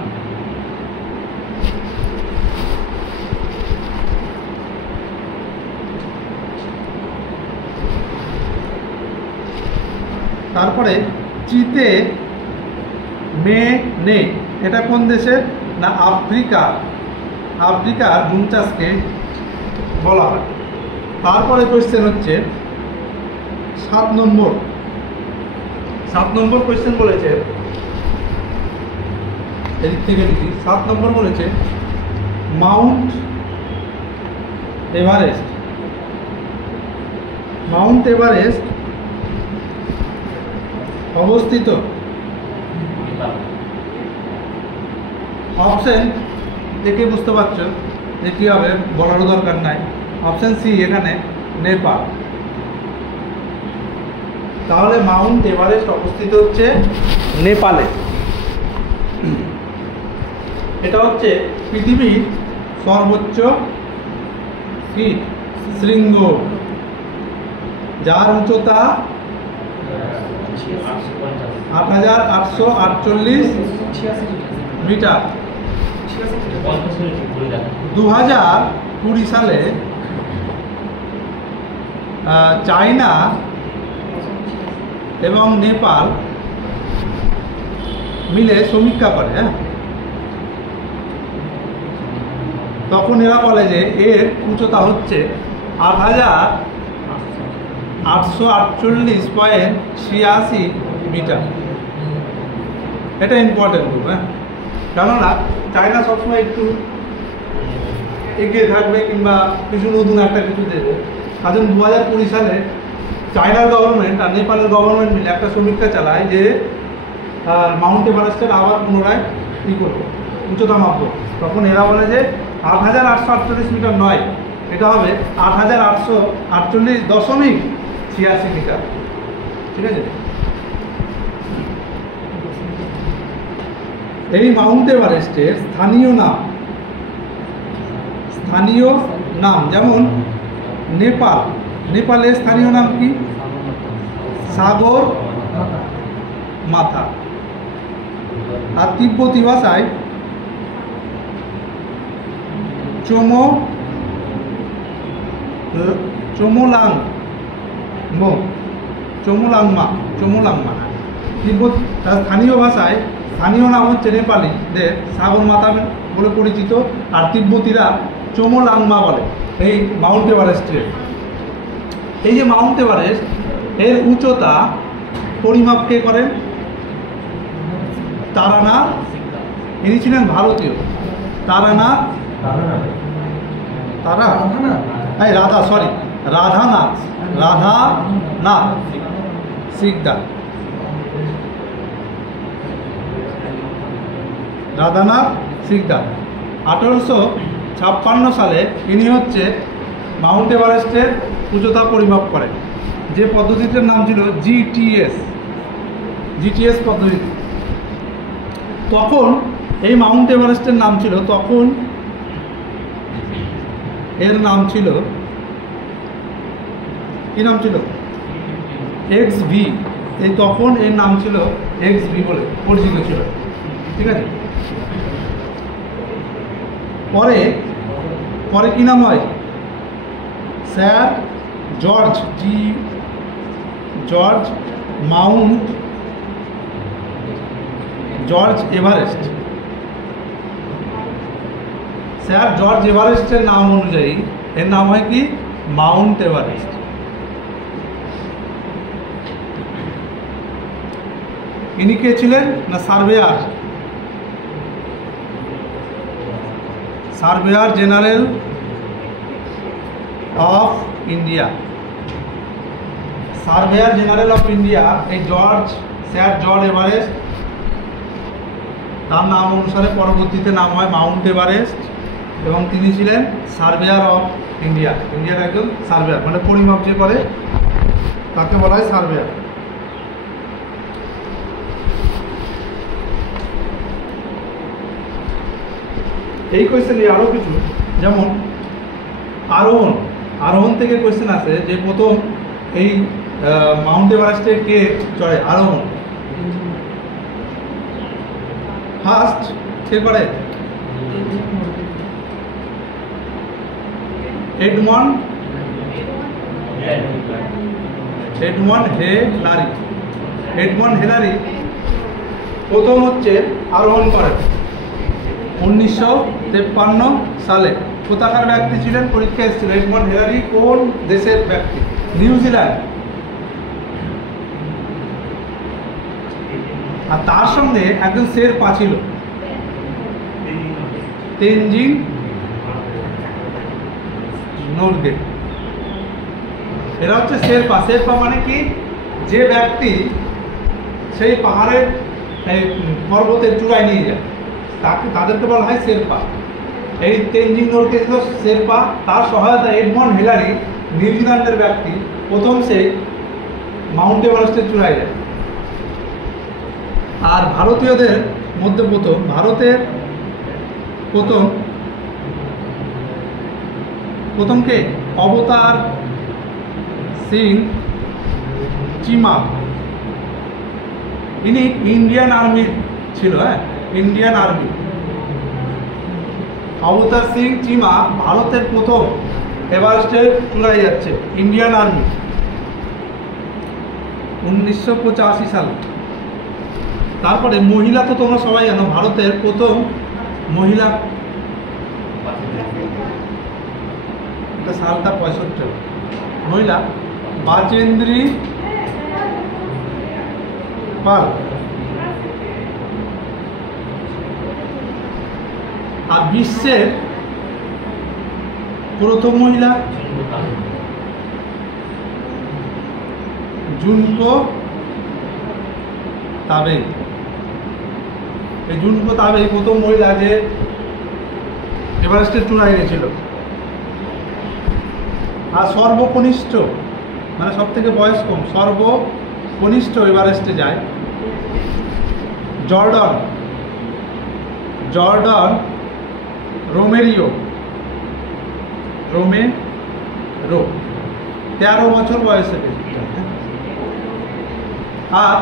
তারপরে চিতে মেনে, এটা কোন দেশের? না আফ্রিকা। আফ্রিকার জুম চাষকে বলা হয়। তারপরে কোয়েশ্চেন হচ্ছে 7 নম্বর। 7 নম্বর কোয়েশ্চেন বলেছে, এদিক থেকে দেখি। 7 নম্বর বলেছে মাউন্ট এভারেস্ট। মাউন্ট এভারেস্ট অবস্থিত অপশন দেখে বুঝতে পারছো যে কী হবে, বলারও দরকার নাই। অপশন সি এখানে নেপাল। তাহলে মাউন্ট এভারেস্ট অবস্থিত হচ্ছে নেপালে। এটা হচ্ছে পৃথিবীর সর্বোচ্চ শৃঙ্গ, যার উচ্চতা 8,848 মিটার। 2020 সালে চায়না এবং নেপাল মিলে সমীক্ষা করে। তখন এরা বলে যে এর উচ্চতা হচ্ছে 8,848.86 মিটার। এটা ইম্পর্টেন্ট গ্রুপ, কেননা চায়না সবসময় একটু এগিয়ে থাকবে কিংবা কিছু নতুন একটা কিছু দেবে। কারণ 2020 সালে চায়নার গভর্নমেন্ট আর নেপালের গভর্নমেন্ট মিলে একটা সমীক্ষা চালায় যে মাউন্ট এভারেস্টের আবার পুনরায় কী করবো, উচ্চতা মাপবো। তখন এরা বলে যে 8,848 মিটার নয়, এটা হবে 8,848.86 মিটার। ঠিক আছে। এই মাউন্ট এভারেস্টের স্থানীয় নাম যেমন নেপাল, নেপালের স্থানীয় নাম কি? সাগর মাথা। আর তিব্বতী ভাষায় চমোলাংমা। তিব্বত স্থানীয় ভাষায় স্থানীয় নাম হচ্ছে নেপালিদের সাগর মাথা বলে পরিচিত, আর তিব্বতীরা চমোলাংমা বলে এই মাউন্ট এভারেস্টের। এই যে মাউন্ট এভারেস্ট, এর উচ্চতা পরিমাপ কে করেন? তারানাথ। ইনি ছিলেন ভারতীয়। রাধানাথ সিকদার। রাধানাথ সিকদার 1856 সালে ইনি হচ্ছে মাউন্ট এভারেস্টের উচ্চতা পরিমাপ করেন। যে পদ্ধতিটার নাম ছিল জিটিএস পদ্ধতি। তখন এই মাউন্ট এভারেস্টের নাম ছিল, তখন এর নাম ছিল, কি নাম ছিল? XV। এই তখন এর নাম ছিল XV বলে পরিচিত ছিল। ঠিক আছে। পরে পরে কি নাম হয়? Sir George Everest. Sir George এভারেস্টের নাম অনুযায়ী এর নাম হয় কি মাউন্ট এভারেস্ট। ইনি কে ছিলেন না surveyor, surveyor general of India, surveyor general of India. এই স্যার জর্জ এভারেস্ট, তার নাম অনুসারে পরবর্তীতে নাম হয় মাউন্ট এভারেস্ট, এবং তিনি ছিলেন সার্ভেয়ার অফ ইন্ডিয়া। ইন্ডিয়ার একজন সার্ভেয়ার, মানে পরিমাপ যে করে তাকে বলা হয় সার্ভেয়ার। এই কোয়েশ্চেনে আরও কিছু, যেমন আরোহণ থেকে কোয়েশ্চেন আছে যে প্রথম এই মাউন্ট এভারেস্টে কে চড়ে? আরোহণ ফার্স্ট কে করে? এডমন্ড হেলারি প্রথম হচ্ছে আরোহণ করেন 1953 সালে। কোথাকার ব্যক্তি ছিলেন? পরীক্ষা এসেছিল। এডমন্ড হেলারি কোন দেশের ব্যক্তি? নিউজিল্যান্ড। আর তার সঙ্গে একজন শেরপা ছিল, তেনজিং নোরগে। এরা হচ্ছে শেরপা। শেরপা মানে কি? যে ব্যক্তি সেই পাহাড়ের পর্বতের চূড়ায় নিয়ে যায় তাদেরকে বলা হয় শেরপা। এই তেনজিং নোরগে ছিল শেরপা, তার সহায়তা এডমন্ড হিলারি, নিউজিল্যান্ডের ব্যক্তি, প্রথম সে মাউন্ট এভারেস্টের চূড়ায় যায়। আর ভারতীয়দের মধ্যে ভারতের প্রথম কে? অবতার সিং চিমা। ইনি ইন্ডিয়ান আর্মি ছিল, ইন্ডিয়ান আর্মি। অবতার সিং চিমা ভারতের প্রথম এভারেস্টের চূড়ায় যাচ্ছে, ইন্ডিয়ান আর্মি, 1985 সালে। তারপরে মহিলা তো তোমরা সবাই জানো, ভারতের প্রথম মহিলা, সালটা 65 মহিলা বাচেন্দ্রী পাল। আর বিশ্বের প্রথম মহিলা জুনকো তাবে। এই জুনকো তাবে প্রথম মহিলা যে এভারেস্টের চূড়ায় গেছিল। আর সর্বকনিষ্ঠ মানে সব থেকে বয়স কম, সর্বকনিষ্ঠ এভারেস্টে যায় জর্ডন রোমেরো 13 বছর বয়সে। আর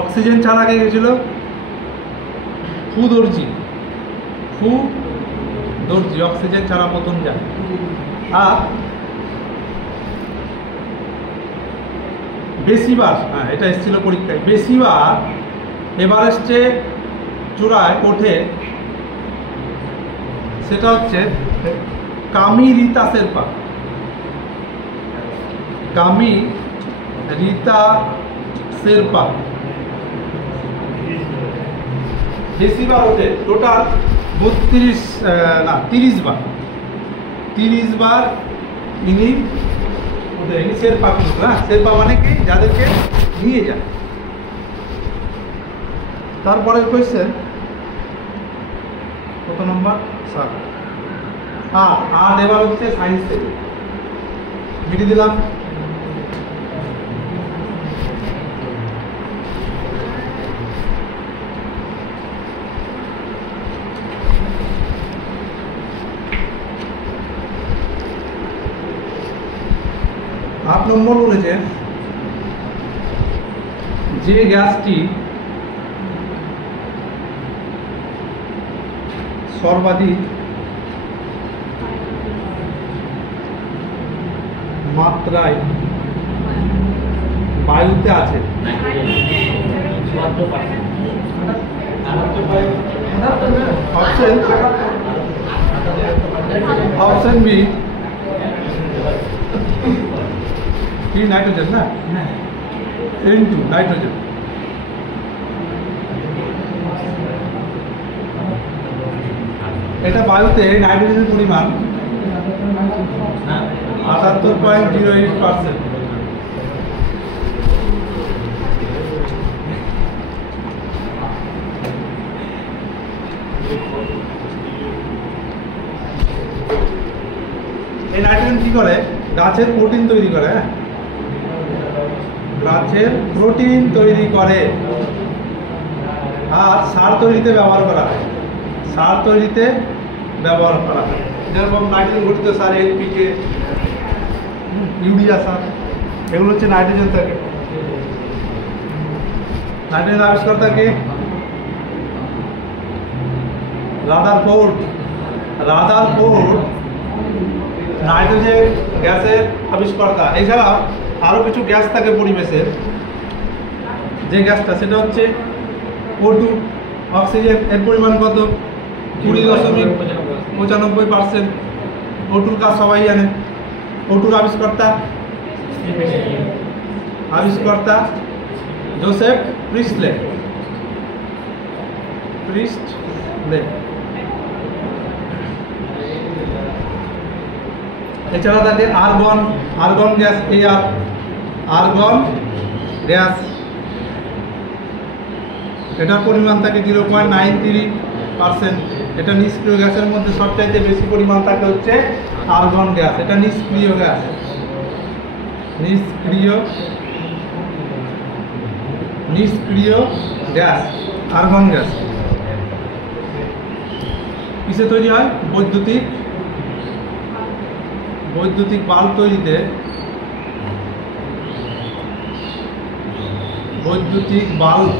অক্সিজেন ছাড়া কে গেছিল? ফু দর্জি, অক্সিজেন ছাড়া প্রথম যায়। আর বেশিবার, এটা এসেছিল পরীক্ষায়, বেশিবার এভারেস্টে চূড়ায় ওঠে সেটা হচ্ছে কামি রিতা শেরপা। বেশিবার ওঠে, টোটাল 30 বার ইনি শেরপা কিন্তু। শেরপা মানে কি? যাদেরকে নিয়ে যায়। তারপরের কোয়েশ্চেন কত নম্বর? 7। আর এবার হচ্ছে সায়েন্স থেকে মিটিয়ে দিলাম। আট নম্বর বলেছে যে গ্যাসটি সর্বাধিক মাত্রায় বায়ুতে আছে, অপশন অপশন বি কি নাইট্রোজেন না N2 নাইট্রোজেন। এটা বায়ুতে নাইট্রোজেনের পরিমাণ 78.08%। এই নাইট্রোজেন কি করে? গাছের প্রোটিন তৈরি করে। হ্যাঁ, গাছের প্রোটিন তৈরি করে আর সার তৈরিতে ব্যবহার করা হয়। সার তৈরিতে ব্যবহার করা হয়, যেরকম নাইট্রোজেন ঘটিত সার, এনপিকে, ইউরিয়া সার, এগুলো হচ্ছে নাইট্রোজেন থাকে। নাইট্রোজেন আবিষ্কর্তা কে? রাদারফোর্ড। রাদারফোর্ড নাইট্রোজেন গ্যাসের আবিষ্কর্তা। এছাড়া আরও কিছু গ্যাস থাকে পরিবেশের, যে গ্যাসটা সেটা হচ্ছে O2। অক্সিজেন এর পরিমাণ কত? 20.95%। O2-র কাজ সবাই জানে। O2-র আবিষ্কর্তা জোসেফ প্রিস্টলে। এছাড়া থাকে আর্গন গ্যাস। আর্গন গ্যাস, এটার পরিমাণ থাকে 0.93%। এটা নিষ্ক্রিয় গ্যাসের মধ্যে সবচাইতে বেশি পরিমাণ থাকে হচ্ছে আর্গন গ্যাস। এটা নিষ্ক্রিয় গ্যাস। নিষ্ক্রিয় গ্যাস আর্গন গ্যাস। কিসে তৈরি হয়? বৈদ্যুতিক বাল্ব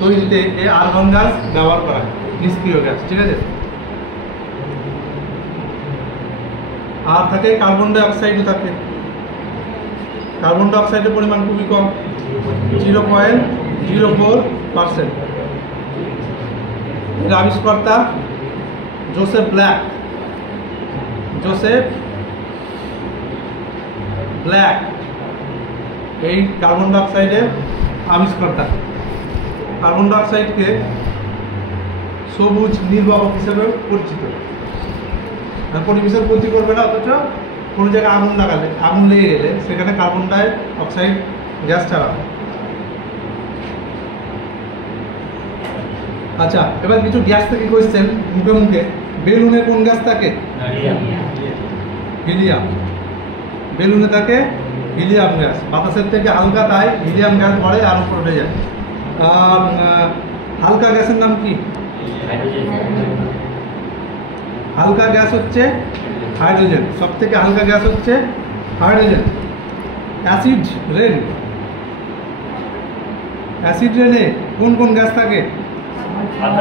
তৈরিতে। এই আর্গন গ্যাস ব্যবহার করা হয়, নিষ্ক্রিয় গ্যাস। ঠিক আছে। আর থাকে কার্বন ডাই অক্সাইডও থাকে। কার্বন ডাই অক্সাইডের পরিমাণ খুবই কম, 0.04%। এর আবিষ্কর্তা জোসেফ ব্ল্যাক এই কার্বন ডাই অক্সাইডের আবিষ্কর্তা। কার্বন ডাই অক্সাইডকে সবুজ নির্বাপক হিসেবে পরিচিত। পরিবেশের ক্ষতি করবে না, অথচ কোনো জায়গায় আগুন লেগে গেলে সেখানে কার্বন ডাই অক্সাইড গ্যাস ছাড়া। আচ্ছা, এবার কিছু গ্যাস থেকে কোয়েশ্চেন মুখে। বেলুনে কোন গ্যাস থাকে? হিলিয়াম। বেলুনে থাকে হিলিয়াম গ্যাস। বাতাসের থেকে হালকা, তাই হিলিয়াম গ্যাস পড়ে আর উপরে উঠে যায়। হালকা গ্যাসের নাম কি? হালকা গ্যাস হচ্ছে হাইড্রোজেন। সব থেকে হালকা গ্যাস হচ্ছে হাইড্রোজেন। অ্যাসিড রেনে কোন গ্যাস থাকে?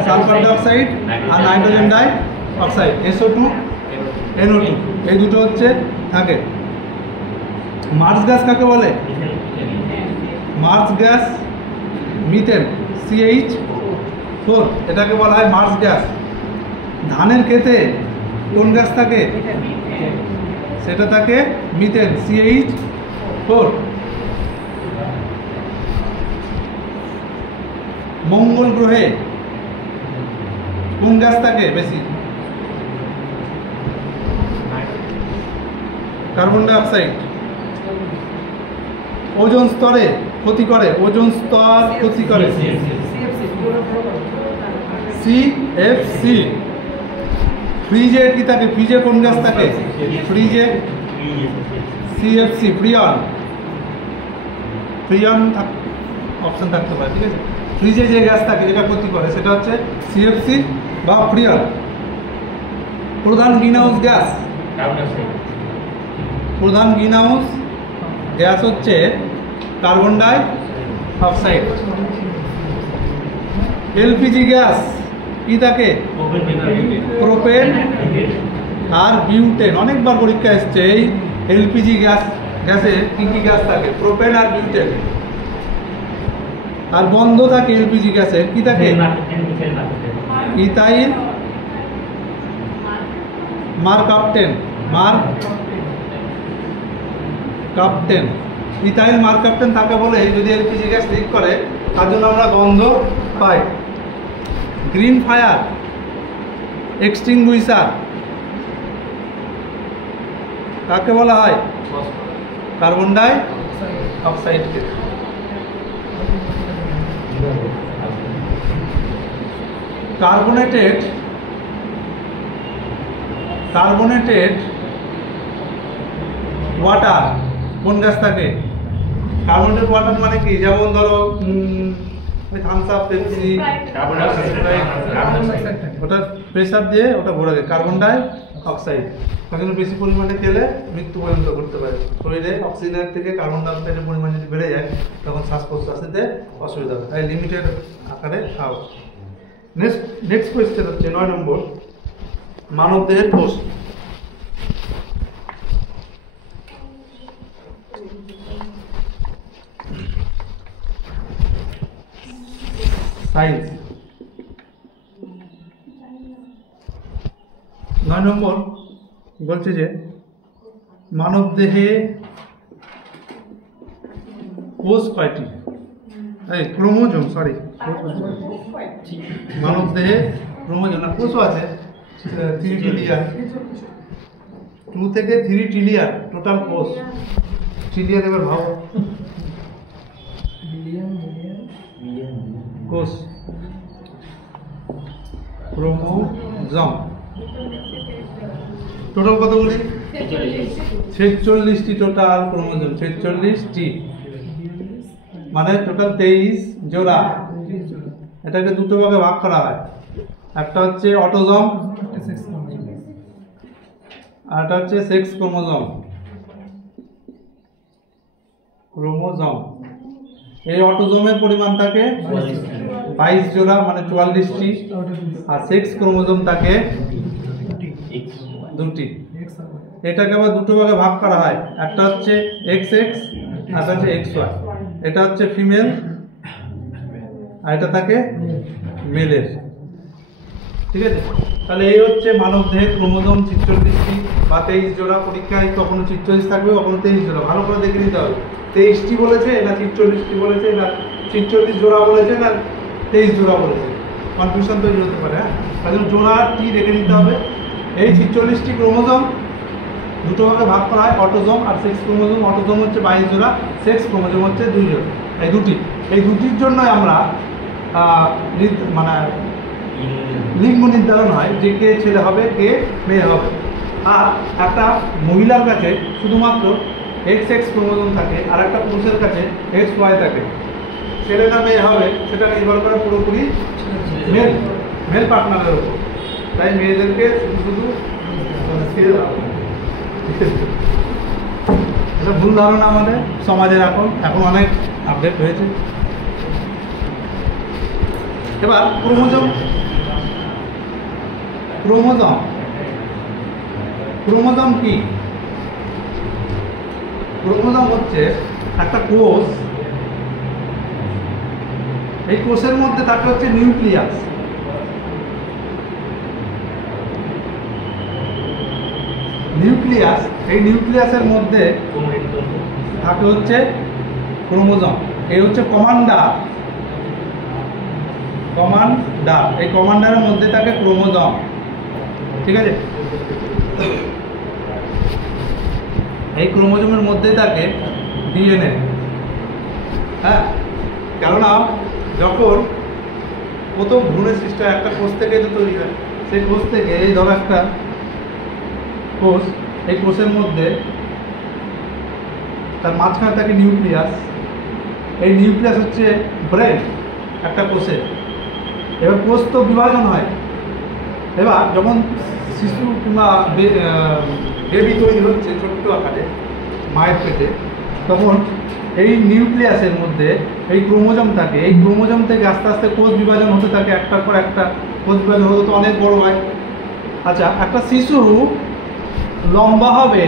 সালফার ডাইঅক্সাইড আর nitrogen die oxide, SO2 NO2, এই দুটো হচ্ছে থাকে। মার্স গ্যাস কাকে বলে? মার্স গ্যাস, মিথেন, CH4, এটাকে বলা হয় মার্স গ্যাস। ধানের ক্ষেতে কোন গ্যাস থাকে? সেটা থাকে মিথেন, CH4। মঙ্গল গ্রহে কোন গ্যাস থাকে বেশি? Carbon die oxide. ওজোন স্তরে ক্ষতি করে। CFC। ফ্রিজে কি থাকে? ফ্রিজে কোন গ্যাস থাকে? ফ্রিজে CFC, ফ্রিয়ন অপশন থাকতে পারে। ঠিক আছে। ফ্রিজে যে গ্যাস থাকে যেটা ক্ষতি করে সেটা হচ্ছে CFC বা ফ্রিয়ন। প্রধান গ্রিনহাউস গ্যাস হচ্ছে carbon die oxide. LPG gas কি থাকে? প্রোপেন আর বিউটেন। অনেকবার পরীক্ষা এসছে এই LPG গ্যাসে কি গ্যাস থাকে? প্রোপেন আর বিউটেন। আর বন্ধ থাকে LPG গ্যাসের কি থাকে? ইথাইল কাপ্টেন। ইথাইল মারকাপ্টেন তাকে বলে যদি এলপিজি গ্যাস লিক করে তার জন্য আমরা গন্ধ পাই। গ্রিন ফায়ার এক্সটিংগুইশার কাকে বলা হয়? Carbon die অক্সাইডকে। কার্বোনেটেড ওয়াটার কোন গ্যাস থাকে? কার্বোনেটেড ওয়াটার মানে কি? যেমন ধরো ওই থামস আপ, পেপসি, ওটা প্রেসার দিয়ে ওটা ভরে দেয় কার্বন ডাই অক্সাইড। তার জন্য বেশি পরিমাণে খেলে মৃত্যু পর্যন্ত করতে পারে। শরীরে অক্সিজেনের থেকে কার্বন ডাই অক্সাইডের পরিমাণ যদি বেড়ে যায় তখন শ্বাস প্রশ্বাসেতে অসুবিধা হবে, তাই লিমিটেড আকারে খাও। নেক্সট কোয়েশ্চেন হচ্ছে 9 নম্বর, মানবদেহের কোষ। সায়েন্স 9 নম্বর বলছে যে মানবদেহে কোষ কয়টি? ক্রোমোজোম, সরি, মানবদেহে ক্রোমোজোম না কোষও আছে 3 ট্রিলিয়ন, 2 থেকে 3 ট্রিলিয়ন টোটাল কোষ। ট্রিলিয়ন এবার ভাবো, কোষ ক্রোমোজোম টোটাল কতগুলি? 46টি টোটাল ক্রোমোজোম, 46টি মানে টোটাল 23 জোড়া। এটাকে দুটো ভাগে ভাগ করা হয়, একটা হচ্ছে অটোজোম আর একটা হচ্ছে সেক্স ক্রোমোজোম। এই অটোজোমের পরিমাণ থাকে 22 জোড়া মানে 44টি, আর সেক্স ক্রোমোজোম থাকে 2টি। এটাকে আবার দুটো ভাগে ভাগ করা হয়, একটা হচ্ছে XX আর একটা হচ্ছে XY। এটা হচ্ছে ফিমেল আর এটা থাকে মেলের, ঠিক আছে? তাহলে এই হচ্ছে মানব দেহের ক্রোমোজোম 46টি বা 23 জোড়া। পরীক্ষায় কখনো 46 থাকবে, কখনো 23 জোড়া, ভালো করে দেখে নিতে হবে। 23টি বলেছে না 43টি বলেছে, না 46 জোড়া বলেছে না 23 জোড়া বলেছে, কনফিউশন তৈরি হতে পারে। হ্যাঁ, তাই জন্য জোড়াটি রেখে নিতে হবে। এই 46টি ক্রোমোজোম দুটো ভাগে ভাগ করা হয়, অটোজোম আর সেক্স ক্রোমোজোম। অটোজোম হচ্ছে 22 জোড়া, সেক্স ক্রোমোজোম হচ্ছে 2 জোড়া। এই দুটির জন্য আমরা মানে লিঙ্গ নির্ধারণ হয় যে কে ছেলে হবে কে মেয়ে হবে। আর একটা মহিলার কাছে শুধুমাত্র XX ক্রোমোজোম থাকে আর একটা পুরুষের কাছে XY থাকে। ছেলে না মেয়ে হবে সেটা নির্ভর করে পুরোপুরি মেল পার্টনারের উপর। তাই মেয়েদেরকে শুধু ছেড়ে দেওয়া হবে। এটা ভুল ধারণা আমাদের সমাজের। এখন অনেক আপডেট হয়েছে। এবার ক্রোমোজোম কি? ক্রোমোজোম হচ্ছে একটা কোষ। এই কোষের মধ্যে থাকে হচ্ছে নিউক্লিয়াস। এই নিউক্লিয়াসের মধ্যে থাকে হচ্ছে ক্রোমোজোম। এই হচ্ছে কমান্ডার। এই কমান্ডারের মধ্যে থাকে ক্রোমোজোম, ঠিক আছে? এই ক্রোমোজোমের মধ্যে থাকে ডিএনএ। হ্যাঁ, কেননা যখন প্রথম ভ্রূণের সৃষ্টি হয় একটা কোষ থেকে তো তৈরি হয়। সেই কোষ থেকে এই ধরো একটা কোষ, এই কোষের মধ্যে তার মাঝখানে থাকে নিউক্লিয়াস। এই নিউক্লিয়াস হচ্ছে ব্রেন একটা কোষের। এবার কোষ তো বিভাজন হয়। এবার যখন শিশু কিংবা বেবি তৈরি হচ্ছে ছোট্ট আকারে মায়ের পেটে, তখন এই নিউক্লিয়াসের মধ্যে এই ক্রোমোজোম থাকে। এই ক্রোমোজোম থেকে আস্তে আস্তে কোষ বিভাজন হতে থাকে, একটার পর একটা কোষ বিভাজন হতে তো অনেক বড় হয়। আচ্ছা, একটা শিশু লম্বা হবে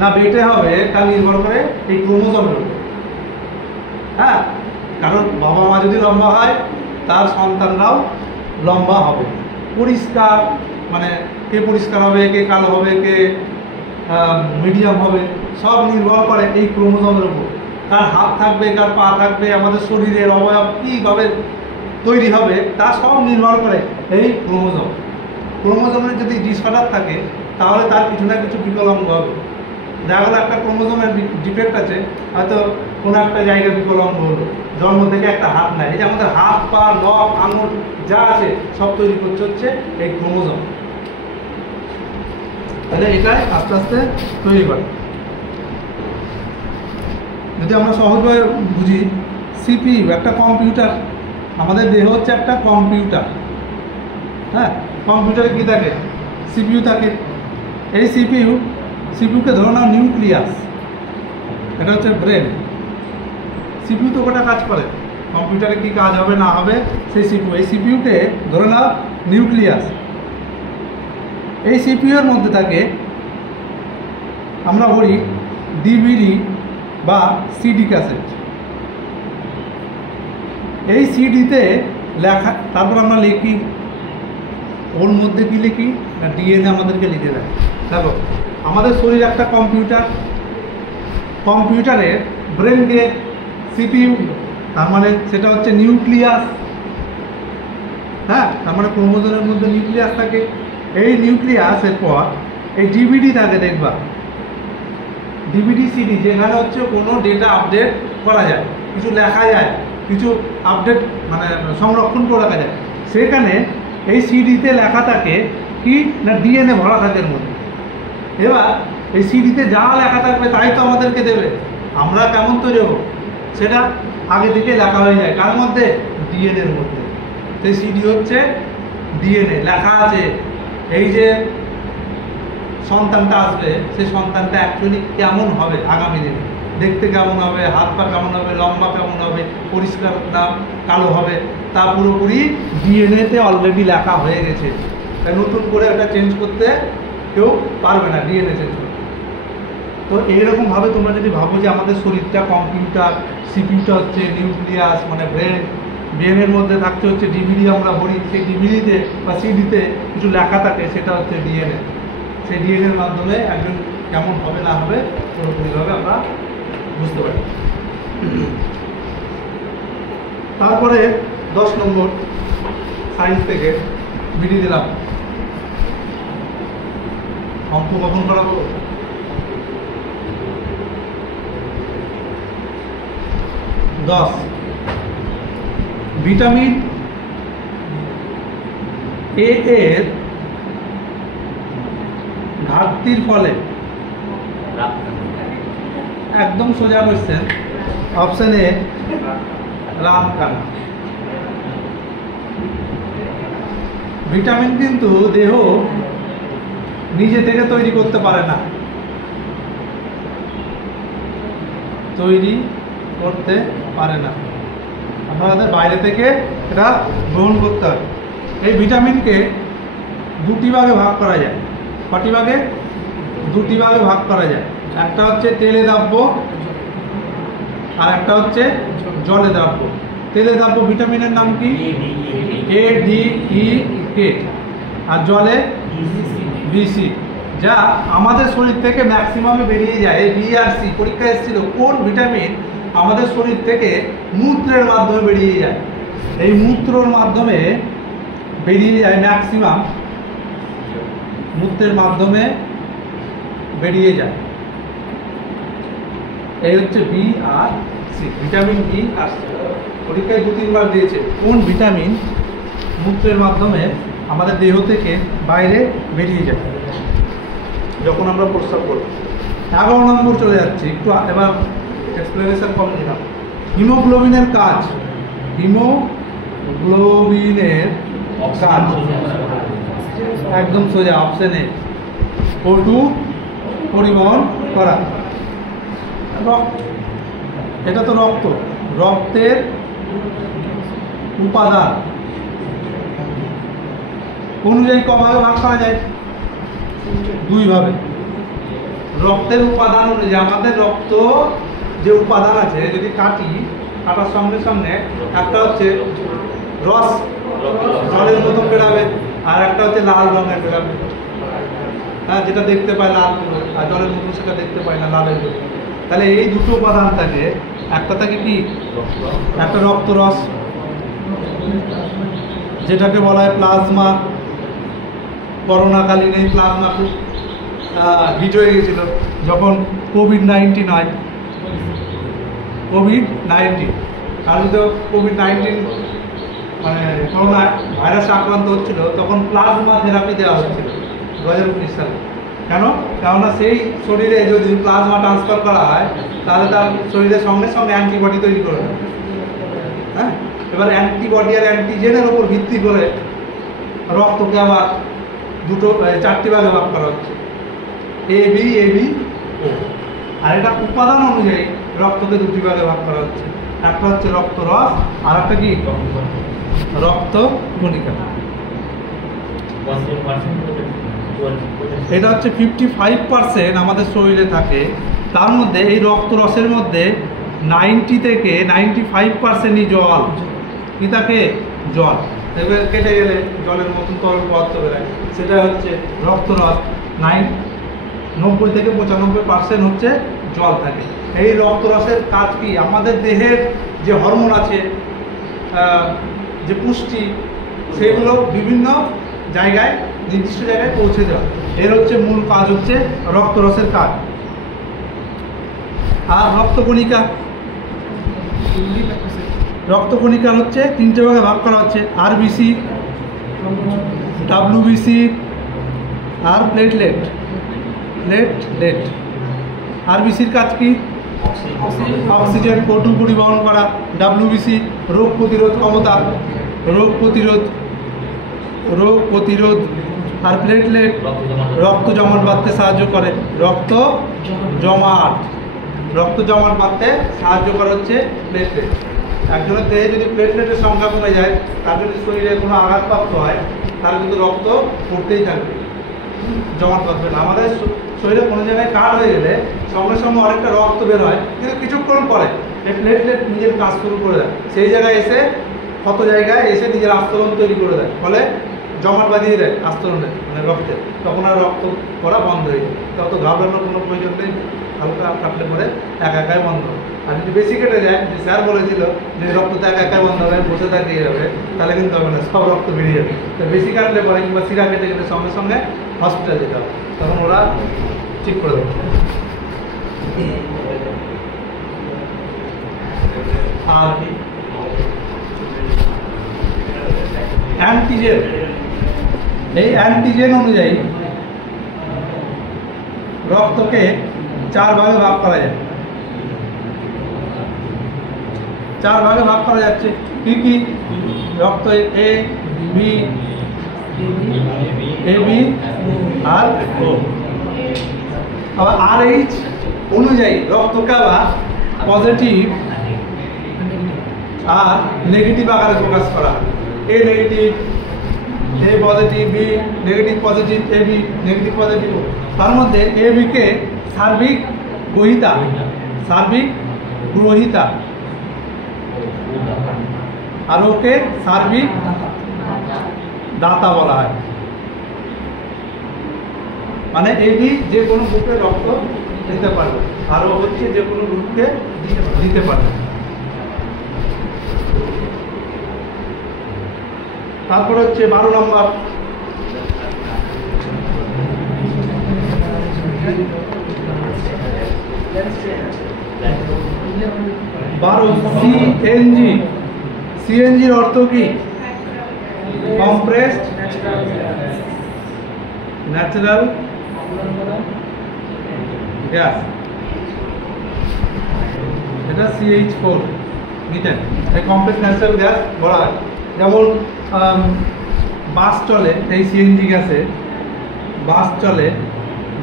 না বেটে হবে তা নির্ভর করে এই ক্রোমোজোমের উপর। হ্যাঁ, কারণ বাবা মা যদি লম্বা হয় তার সন্তানরাও লম্বা হবে। পরিষ্কার মানে কে পরিষ্কার হবে, কে কালো হবে, কে মিডিয়াম হবে, সব নির্ভর করে এই ক্রোমোজোমের উপর। কার হাত থাকবে, কার পা থাকবে, আমাদের শরীরের অবয়ব কীভাবে তৈরি হবে তা সব নির্ভর করে এই ক্রোমোজোম। ক্রোমোজোমের যদি ডিসঅর্ডার থাকে তাহলে তার কিছু না কিছু বিকলাঙ্গ হবে। দেখা গেলো একটা ক্রোমোজোমের ডিফেক্ট আছে, হয়তো কোনো একটা জায়গায় বিকলাঙ্গ হলো, জন্ম থেকে একটা হাত নেয়। এই যে আমাদের হাত, পা, নখ, আঙুল যা আছে সব তৈরি করছে হচ্ছে এই ক্রোমোজোম। তাহলে এটাই আস্তে আস্তে তৈরি করে। যদি আমরা সহজভাবে বুঝি, সিপিইউ একটা কম্পিউটার, আমাদের দেহ হচ্ছে একটা কম্পিউটার। হ্যাঁ, কম্পিউটারে কী থাকে? সিপিইউ থাকে। এই সিপিইউকে ধরো নাও নিউক্লিয়াস, এটা হচ্ছে ব্রেন। সিপিইউ তো গোটা কাজ করে, কম্পিউটারে কী কাজ হবে না হবে সেই সিপিইউ। এই সিপিইউকে ধরে নাও নিউক্লিয়াস। এই সিপিইউর মধ্যে থাকে, আমরা বলি ডিভিডি বা সিডি ক্যাসেট। এই সিডিতে লেখা, তারপর আমরা লিখি, ওর মধ্যে কি লিখি না ডিএনএ আমাদেরকে লিখে দেয়। দেখো, আমাদের শরীর একটা কম্পিউটার, কম্পিউটারের ব্রেনকে সিপিইউ, তার মানে সেটা হচ্ছে নিউক্লিয়াস। হ্যাঁ, তার মানে ক্রোমোজোমের মধ্যে নিউক্লিয়াস থাকে। এই নিউক্লিয়াসের পর এই ডিভিডি থাকে, দেখবা ডিভিডি সিডি, যেখানে হচ্ছে কোনো ডেটা আপডেট করা যায়, কিছু লেখা যায়, কিছু আপডেট মানে সংরক্ষণ করে রাখা যায়। সেখানে এই সিডিতে লেখা থাকে কি না ডিএনএ ভরা থাকে এর মধ্যে। এবার এই সিডিতে যা লেখা থাকবে তাই তো আমাদেরকে দেবে। আমরা কেমন তৈরি হবো সেটা আগে থেকে লেখা হয়ে যায়, কার মধ্যে? ডিএনএর মধ্যে। সেই সিডি হচ্ছে ডিএনএ, লেখা আছে এই যে সন্তানটা আসবে, সেই সন্তানটা অ্যাকচুয়ালি কেমন হবে আগামী দিনে, দেখতে কেমন হবে, হাত পা কেমন হবে, লম্বা কেমন হবে, পরিষ্কার না কালো হবে, তা পুরোপুরি ডিএনএতে অলরেডি লেখা হয়ে গেছে। তাই নতুন করে একটা চেঞ্জ করতে কেউ পারবে না, ডিএনএ চেঞ্জ করতে। তো এইরকমভাবে তোমরা যদি ভাবো যে আমাদের শরীরটা কম্পিউটার, সিপিইউটা হচ্ছে নিউক্লিয়াস মানে ব্রেন, ব্রেনের মধ্যে থাকতে হচ্ছে ডিভিডি, আমরা বলি সেই ডিভিডিতে বা সিডিতে কিছু লেখা থাকে, সেটা হচ্ছে ডিএনএ। সেই ডিএনএর মাধ্যমে একজন কেমন হবে না হবে পুরোপুরিভাবে আমরা বুঝতে পারি। তারপরে 10 নম্বর সায়েন্স থেকে বিডি দিলাম, অঙ্ক কখন করাবো? ভিটামিন এ এর ঘাটতির ফলে, একদম সোজা কোশ্চেন, অপশন এ রাত কানা। ভিটামিন কিন্তু দেহ নিজে থেকে তৈরি করতে পারে না, তৈরি করতে পারে না, আমাদের বাইরে থেকে এটা গ্রহণ করতে হয়। এই ভিটামিনকে দুটি ভাগে ভাগ করা যায়। কটি ভাগে? দুটি ভাগে ভাগ করা যায়। একটা হচ্ছে তেলে দ্রাব্য আর একটা হচ্ছে জলে দ্রাব্য। তেলে দ্রাব্য ভিটামিনের নাম কি? এ ডি ই কে, আর জলে বিসি, যা আমাদের শরীর থেকে ম্যাক্সিমামে বেরিয়ে যায়। এই বি আর সি পরীক্ষা এসেছিল কোন ভিটামিন আমাদের শরীর থেকে মূত্রের মাধ্যমে বেরিয়ে যায়। এই মূত্রর মাধ্যমে বেরিয়ে যায় ম্যাক্সিমাম, মূত্রের মাধ্যমে বেরিয়ে যায়। এই হচ্ছে বি আর সি, ভিটামিন বি আর সি। পরীক্ষায় 2-3 বার দিয়েছে কোন ভিটামিন মূত্রের মাধ্যমে আমাদের দেহ থেকে বাইরে বেরিয়ে যায় যখন আমরা প্রস্রাব করি। 11 নম্বর চলে যাচ্ছে, একটু এবার এক্সপ্লেনেশন কম দিলাম। হিমোগ্লোবিনের কাজ, হিমোগ্লোবিনের কাজ একদম সোজা, অপশন এ O2 পরিবহন করা। এটা তো রক্ত, রক্তের উপাদান অনুযায়ী কভাবে ভাগ করা যায়? 2 ভাবে। রক্তের উপাদান অনুযায়ী আমাদের রক্ত যে উপাদান আছে যদি কাটি, কাটার সঙ্গে সঙ্গে একটা হচ্ছে রস জলের মতো বেরাবে, আর একটা হচ্ছে লাল রঙের বেরাবে। হ্যাঁ, যেটা দেখতে পায় লাল করে, আর জলের মতো সেটা দেখতে পায় না লালের করে। তাহলে এই দুটো উপাদান থাকে, একটা থাকে কি, একটা রক্তরস যেটাকে বলা হয় প্লাজমা। করোনাকালীন এই প্লাজমা খুব হিট হয়ে গেছিল যখন কোভিড-19 হয়। কোভিড-19 কারণ তো কোভিড-19 মানে করোনা ভাইরাসে আক্রান্ত হচ্ছিল, তখন প্লাজমা থেরাপি দেওয়া হচ্ছিল 2019 সালে। কেন? কেননা সেই শরীরে যদি প্লাজমা ট্রান্সফার করা হয় তাহলে তার শরীরের সঙ্গে সঙ্গে অ্যান্টিবডি তৈরি করে দেয়। হ্যাঁ, এবার অ্যান্টিবডি আর অ্যান্টিজেনের উপর ভিত্তি করে রক্তকে আবার চারটি ভাগে ভাগ করা হচ্ছে, এবি ও। আর এটা উপাদান অনুযায়ী রক্তকে দুটি ভাগে ভাগ করা হচ্ছে, একটা হচ্ছে রক্তরস আর একটা কি রক্ত কণিকা। এটা হচ্ছে 55% আমাদের শরীরে থাকে। তার মধ্যে এই রক্তরসের মধ্যে 90 থেকে 95%ই জল। কি থাকে? জল। এবার কেটে গেলে জলের মতন তরল পদার্থ বেরোয়, সেটা হচ্ছে রক্তরস। 90 থেকে 95% হচ্ছে জল থাকে। এই রক্তরসের কাজ কি? আমাদের দেহের যে হরমোন আছে, যে পুষ্টি, সেগুলো বিভিন্ন জায়গায় নির্দিষ্ট জায়গায় পৌঁছে দেওয়া, এর হচ্ছে মূল কাজ, হচ্ছে রক্তরসের কাজ। আর রক্তকণিকা, রক্তকণিকার হচ্ছে তিনটে ভাগে ভাগ করা হচ্ছে, আরবিসি, ডাব্লিউবিসি আর প্লেটলেট। আরবিসির কাজ কি? অক্সিজেন O2 পরিবহন করা। ডাব্লিউবিসি রোগ প্রতিরোধ ক্ষমতা, রোগ প্রতিরোধ। আর প্লেটলেট রক্ত জমাট বাঁধতে সাহায্য করে। রক্ত জমাট বাঁধতে সাহায্য করে হচ্ছে প্লেটলেট। একজনের দেহে যদি প্লেটলেটের সংখ্যা কমে যায়, তার যদি শরীরে কোনো আঘাতপ্রাপ্ত হয়, তাহলে কিন্তু রক্ত পড়তেই থাকবে, জমাট বাঁধবে না। আমাদের শরীরে কোনো জায়গায় কাট হয়ে গেলে সঙ্গে সঙ্গে অনেকটা রক্ত বের হয়, কিন্তু কিছুক্ষণ পরে এই প্লেটলেট নিজের কাজ শুরু করে দেয়, সেই জায়গায় এসে ক্ষত জায়গায় এসে নিজের আস্তরণ তৈরি করে দেয়, ফলে জমাট বাঁধিয়ে দেয় আস্তরণে, মানে রক্তে। তখন আর রক্ত পড়া বন্ধ হয়ে যায়। তত ঘাবড়ানোর কোনো প্রয়োজন নেই, হালকা কাটলে পরে একাই বন্ধ। আর যদি বেশি কেটে যায়, যে স্যার বলেছিল যে রক্তটা একাই বন্ধ হবে, বসে থাকিয়ে যাবে, তাহলে কিন্তু হবে না, সব রক্ত বেরিয়ে যাবে। তো বেশি কাটলে পরে কিংবা শিরা কেটে গেলে সঙ্গে সঙ্গে হসপিটাল যেতে হবে, তখন ওরা ঠিক করে দেবে। আর অ্যান্টিজেন, এই অ্যান্টিজেন অনুযায়ী রক্তকে 4 ভাগে ভাগ করা যায়। 4 ভাগে ভাগ করা যাচ্ছে। কি কি? রক্ত এ বি আর ও। আবার RH অনুযায়ী রক্তকে আবার পজিটিভ আর নেগেটিভ আকারে প্রকাশ করা হয়। A negative, A positive, B negative positive, AB negative positive. তার মধ্যে AB কে সার্বিক গ্রহিতা আর ওকে সার্বিক দাতা বলা হয়। মানে AB যে কোনো গ্রুপে রক্ত দিতে পারবে, আর ও হচ্ছে যে কোনো গ্রুপকে দিতে পারবে। তারপরে হচ্ছে 12 নম্বর, সিএনজির অর্থ কি? Compressed natural gas. এটা CH4 মিথেন, এই কম্প্রেসড ন্যাচারাল গ্যাস বলা হয়। যেমন বাস চলে এই সিএনজি গ্যাসে, বাস চলে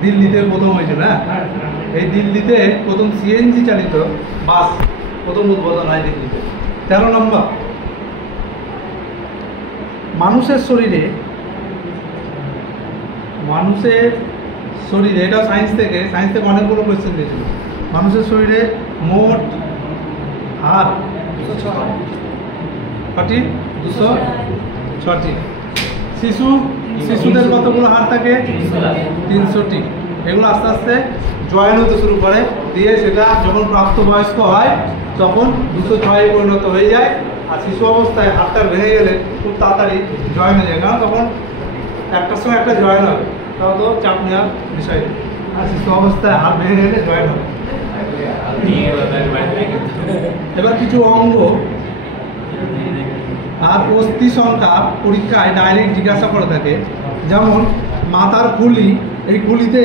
দিল্লিতে প্রথম হয়েছিল। হ্যাঁ, এই দিল্লিতে প্রথম সিএনজি চালিত বাস প্রথম উদ্বোধন হয় দিল্লিতে। 13 নম্বর, মানুষের শরীরে, এটা সায়েন্স থেকে অনেকগুলো কোয়েশ্চেন দিয়েছিল। মানুষের শরীরে মোট হাড় 206টি, শিশুদের কতগুলো হাড় থাকে? 300টি। এগুলো আস্তে আস্তে জয়েন হতে শুরু করে, দিয়ে সেটা যখন প্রাপ্তবয়স্ক হয় তখন 206 পরিণত হয়ে যায়। আর শিশু অবস্থায় হাড়টা ভেঙে গেলে খুব তাড়াতাড়ি জয়েন হয়ে যায়, কারণ তখন একটার সঙ্গে একটা জয়েন হবে, তাও তো চাপ নেওয়ার বিষয় নেই। আর শিশু অবস্থায় হাড় ভেঙে গেলে জয়েন হবে। এবার কিছু অঙ্গ আর অস্থি সংখ্যা পরীক্ষায় ডাইরেক্ট জিজ্ঞাসা করে থাকে, যেমন মাথার খুলি, এই খুলিতে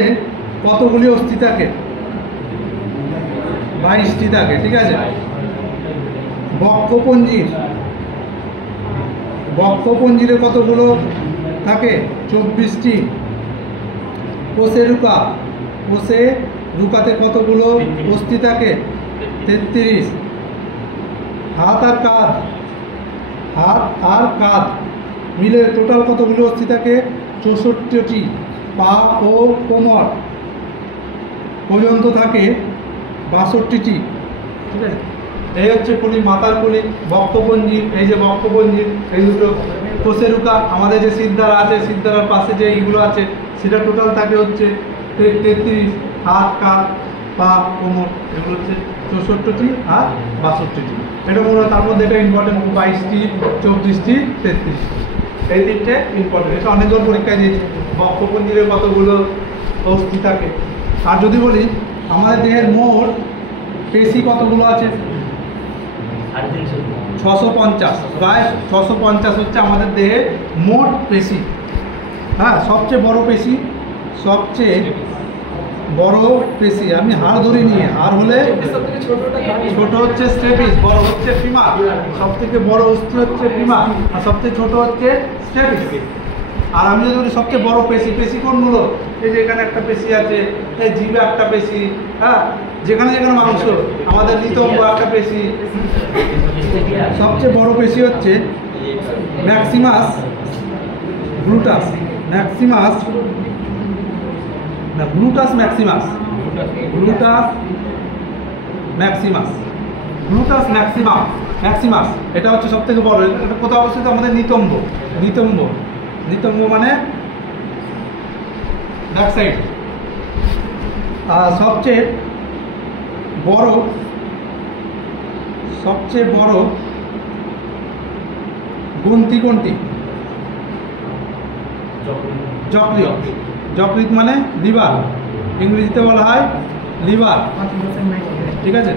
কতগুলি অস্থি থাকে? 22টি থাকে, ঠিক আছে। বক্ষপঞ্জিরে কতগুলো থাকে? 24টি। কোষে রুকাতে কতগুলো অস্থি থাকে? 33। হাত আর কাঁধ মিলে টোটাল কতগুলো অস্থি থাকে? 64টি। পা ও কোমর পর্যন্ত থাকে 62টি, ঠিক আছে। এই হচ্ছে পুলি, মাথার পুলি, বক্ষপঞ্জি, এই যে বক্ষপঞ্জির এই দুটো, কোষে রুকা, আমাদের যে সিদ্ধারা আছে, সিদ্ধারার পাশে যে এইগুলো আছে, সেটা টোটাল থাকে হচ্ছে 33। হাত, কাঁধ, পা, কোমর, এগুলো হচ্ছে 64টি আর 62টি। এটা মনে হয় তার মধ্যে এটা ইম্পর্টেন্ট, 22টি, 24টি, 33। এই তিনটে ইম্পর্টেন্ট, এটা অনেকজন পরীক্ষায় দিয়েছে। বক্ষপঞ্জিরে কতগুলো অস্থি থাকে। আর যদি বলি আমাদের দেহের মোট পেশি কতগুলো আছে? 650, প্রায় 650 হচ্ছে আমাদের দেহের মোট পেশি। হ্যাঁ, সবচেয়ে বড় পেশি আমি হাড় ধরে নিয়ে, হাড় হলে ছোট হচ্ছে স্টেপিস, বড় হচ্ছে ফিমার। সব থেকে বড় অস্থি হচ্ছে ফিমার, আর সবচেয়ে ছোট হচ্ছে স্টেপিস। আর আমি যদি বলি সবচেয়ে বড় পেশি কোনগুলো, এই যে এখানে একটা পেশি আছে, এই জিভে একটা পেশি, হ্যাঁ, যেখানে মাংস, আমাদের নিতম্ব একটা পেশি। সবচেয়ে বড় পেশি হচ্ছে ম্যাক্সিমাস গ্লুটাস ম্যাক্সিমাস। এটা হচ্ছে সব থেকে বড়। এটা কোথাও অবস্থিত? আমাদের নিতম্ব মানে ব্যাক সাইড। আর সবচেয়ে বড় গ্রন্থি কোনটি? যকৃৎ মানে লিভার, ইংরেজিতে বলা হয় লিভার, ঠিক আছে।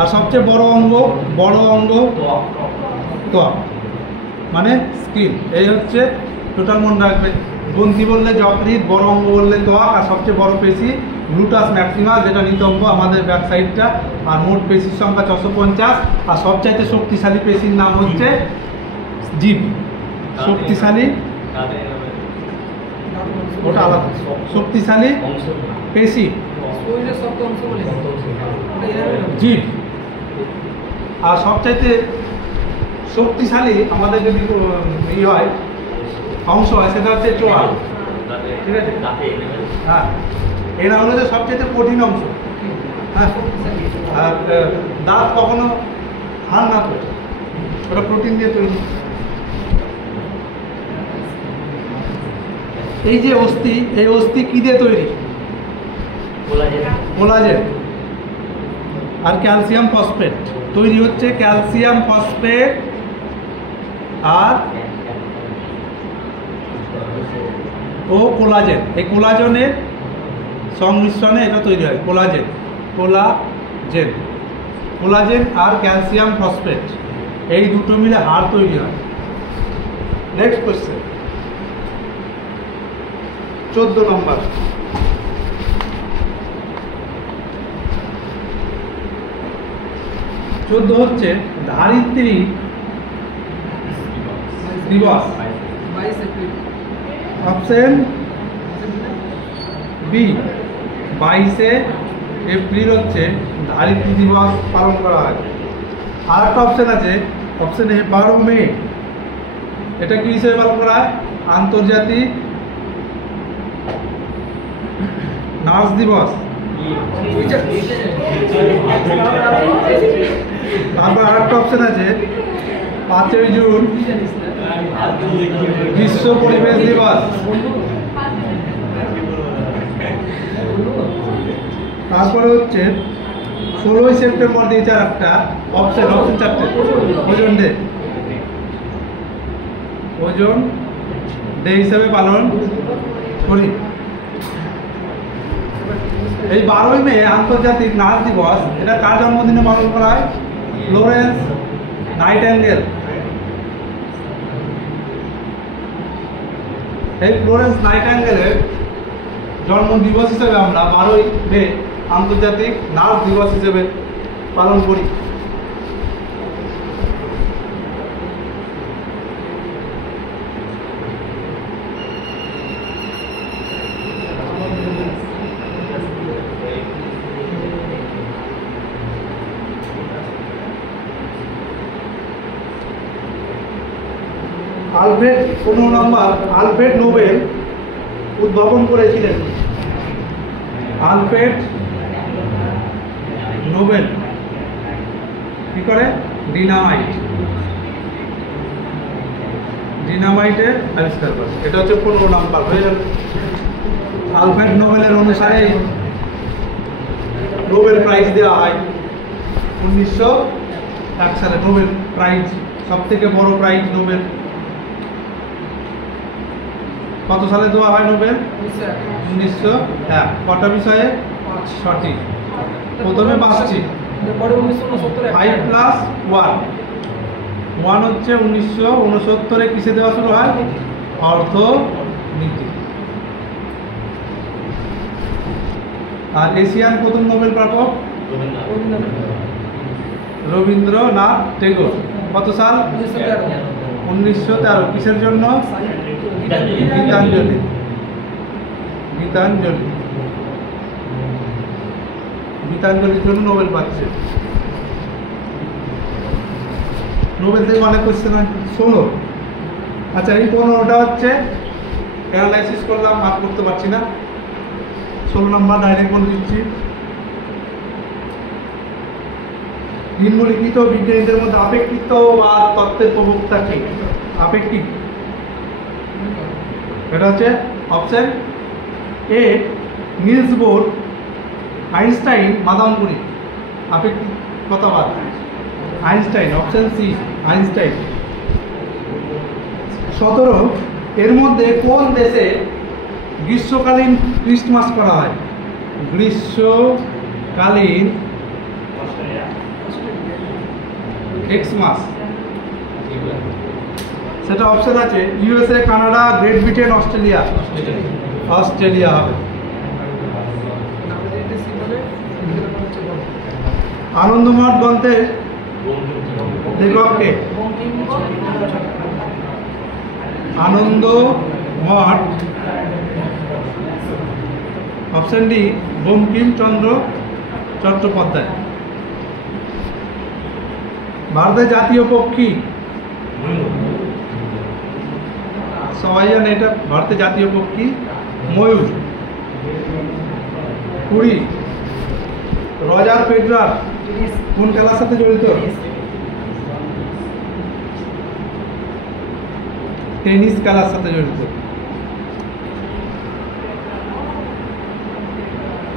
আর সবচেয়ে বড় অঙ্গ ত্বক মানে স্কিন। এই হচ্ছে টোটাল, মনে রাখবে। গ্রন্থি বললে যকৃৎ, বড় অঙ্গ বললে ত্বক, আর সবচেয়ে বড় পেশি গ্লুটাস ম্যাক্সিমাস, যেটা নিতম্ব আমাদের ব্যাক সাইডটা। আর মোট পেশির সংখ্যা 650। আর সবচাইতে শক্তিশালী পেশির নাম হচ্ছে জিভ। শক্তিশালী, ওটা আলাদা। শক্তিশালী পেশি জিভ। আর সবচাইতে শক্তিশালী আমাদের যদি হয় অংশ হয়, সেটা হচ্ছে চোয়াল, ঠিক আছে। হ্যাঁ, এরা হলো যে সবচেয়ে কঠিন অংশ। হ্যাঁ, আর দাঁত কখনো হাড় না করে, ওটা প্রোটিন দিয়ে তৈরি। এই যে অস্থি, এই অস্থি কি দিয়ে তৈরি? কোলাজেন আর ক্যালসিয়াম ফসফেট। তৈরি হচ্ছে ক্যালসিয়াম ফসফেট আর কোলাজেন। এই কোলাজেনের সংমিশ্রণে এটা তৈরি হয় কোলাজেন আর ক্যালসিয়াম ফসফেট, এই দুটো মিলে হাড় তৈরি হয়। নেক্সট কোশ্চেন, 14 নম্বর। হচ্ছে ধারিত্রী দিবস। অপশন বি, 22শে এপ্রিল হচ্ছে ধারিত্রী দিবস পালন করা হয়। আর একটা অপশন আছে, অপশন এ 12 মে। এটা কি হিসেবে পালন করা হয়? আন্তর্জাতিক নার্স দিবস। তারপর আর একটা অপশন আছে 5ই জুন বিশ্ব পরিবেশ দিবস। তারপরে হচ্ছে 16ই সেপ্টেম্বর দিয়েছে আর একটা অপশন চারটে, ওজন ডে। ওজন ডে হিসাবে পালন করি। এই 12ই মে আন্তর্জাতিক নার্স দিবস, এটা কার জন্মদিনে পালন করা হয়? Florence Nightingale. এই ফ্লোরেন্স নাইটেঙ্গেলের জন্ম দিবস হিসেবে আমরা 12ই মে আন্তর্জাতিক নার্স দিবস হিসেবে পালন করি। আলফ্রেড 15 নম্বর আলফ্রেড নোবেল উদ্ভাবন করেছিলেন। আলফ্রেড নোবেল কি করে? ডিনামাইটের আবিষ্কার করে। এটা হচ্ছে 15 নম্বর হয়ে গেল। আলফ্রেড নোবেলের অনুসারে নোবেল প্রাইজ দেওয়া হয় 1901 সালে। নোবেল প্রাইজ সব থেকে বড় প্রাইজ নোবেল। কত সালে দেওয়া হয় নোবেল? 1901। কটা বিষয়ে সঠিক? প্রথমে 5টি, 5+1 হচ্ছে 1969 কিসে দেওয়া শুরু হয়? অর্থনীতি। আর এশিয়ান প্রথম নোবেল প্রাপক রবীন্দ্রনাথ টেগোর। কত সাল? 1913। কিসের জন্য? গীতাঞ্জলি। গীতাঞ্জলির জন্য নোবেল পাচ্ছে। নোবেল থেকে অনেক কোশ্চেন হয়। 16। আচ্ছা, এই 15টা হচ্ছে অ্যানালাইসিস করলাম, মার্ক করতে পারছি না। 16 নম্বর ডাইরেক্ট বলে দিচ্ছি। নিম্নলিখিত বিজ্ঞানীদের মধ্যে আপেক্ষিকতাবাদ তত্ত্বের প্রবক্তা কি? আপেক্ষিক, এটা হচ্ছে option A Niels Bohr, Einstein, Madame Curie. আপেক্ষিকতাবাদ আইনস্টাইন। Option C Einstein. 17 এর মধ্যে কোন দেশে গ্রীষ্মকালীন ক্রিসমাস করা হয়? গ্রীষ্মকালীন এক্সমাস, সেটা অপশন আছে USA, Canada, great Britain, Australia. Australia হবে। আনন্দমঠ গ্রন্থের লেখককে? Anandamath, option D Bankimchandra Chattopadhyay. ভারতের জাতীয় পক্ষী? সবাই জানে এটা ভারতের জাতীয় পক্ষী ময়ূর। 20 রজার ফেডরার কোন খেলার সাথে জড়িত? টেনিস খেলার সাথে জড়িত।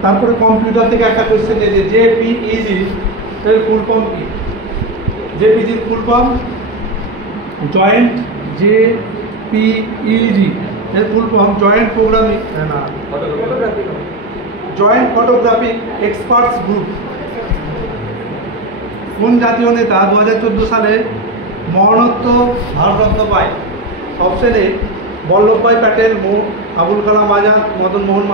তারপরে কম্পিউটার থেকে একটা কোশ্চেন দিয়েছে, জেপিইজি এর ফুল ফর্ম কি? জেপিইজির ফুল ফর্ম জয়েন্ট, জেপিইজি এর full form joint programming joint photographic experts group. কোন জাতীয় নেতা 2014 সালে মরণোত্তর ভারতরত্ন পায়? অপশন এ বল্লভভাই প্যাটেল, আবুল কালাম আজাদ, মদন মোহন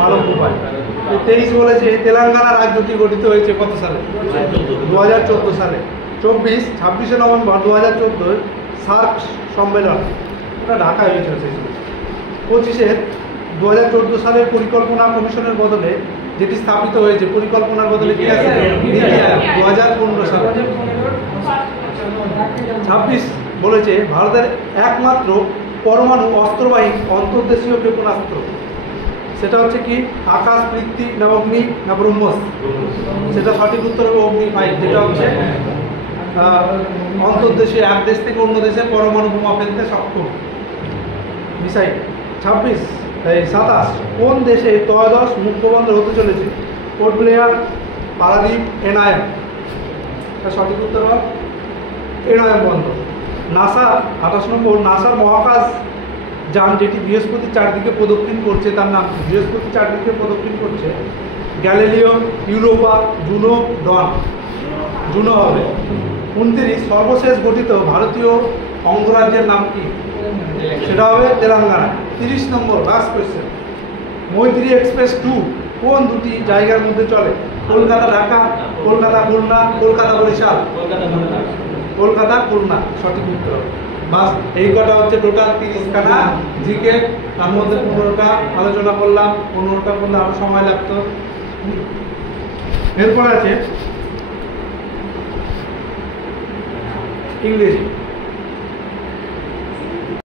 মালব্য পায়। 23 বলেছে তেলেঙ্গানা রাজ্যটি গঠিত হয়েছে কত সালে? 2014 সালে। 26 নভেম্বর 2014 সার্ক সম্মেলন, ওটা ঢাকায় হয়েছিল সেই সময়। 25 2014 সালের পরিকল্পনা কমিশনের বদলে যেটি স্থাপিত হয়েছে, পরিকল্পনার বদলে কি আছে? নীতি আয়োগ 2015 সালে। 26 বলেছে ভারতের একমাত্র পরমাণু অস্ত্রবাহী অন্তর্দেশীয় ক্ষেপণাস্ত্র, সেটা হচ্ছে কি? আকাশ, পৃথ্বী না অগ্নি না ব্রহ্মস? সেটা সঠিক উত্তর হবে অগ্নি 5, যেটা হচ্ছে অন্তর্দেশে এক দেশ থেকে অন্য দেশে পরমাণু বোমা ফেলতে সক্ষম মিসাইল। 27 কোন দেশে ত্রয়োদশ মুক্তবন্দর হতে চলেছে? পোর্ট ব্লেয়ার, পারাদ্বীপ, এনআইএম। সঠিক উত্তর হল এনআইএম বন্দর। নাসা 28 নম্বর, নাসার মহাকাশ যান যেটি বৃহস্পতির চারদিকে প্রদক্ষিণ করছে তার নাম কি? বৃহস্পতির চারদিকে প্রদক্ষিণ করছে গ্যালিলিও, ইউরোপা, জুনো, ডন। জুনো হবে। 29 সর্বশেষ গঠিত ভারতীয় অঙ্গরাজ্যের নাম কি? সেটা হবে তেলেঙ্গানা। 30 নম্বর লাস্ট কোয়েশ্চেন, মৈত্রী এক্সপ্রেস 2 কোন দুটি জায়গার মধ্যে চলে? কলকাতা ঢাকা, কলকাতা খুলনা, কলকাতা বরিশাল। কলকাতা খুলনা সঠিক উত্তর। বাস এই কটা হচ্ছে টোটাল 30 খানা জিকে, তার মধ্যে 15টা আলোচনা করলাম, 15টা করলে আরো সময় লাগতো। এরপর আছে ইংরেজি।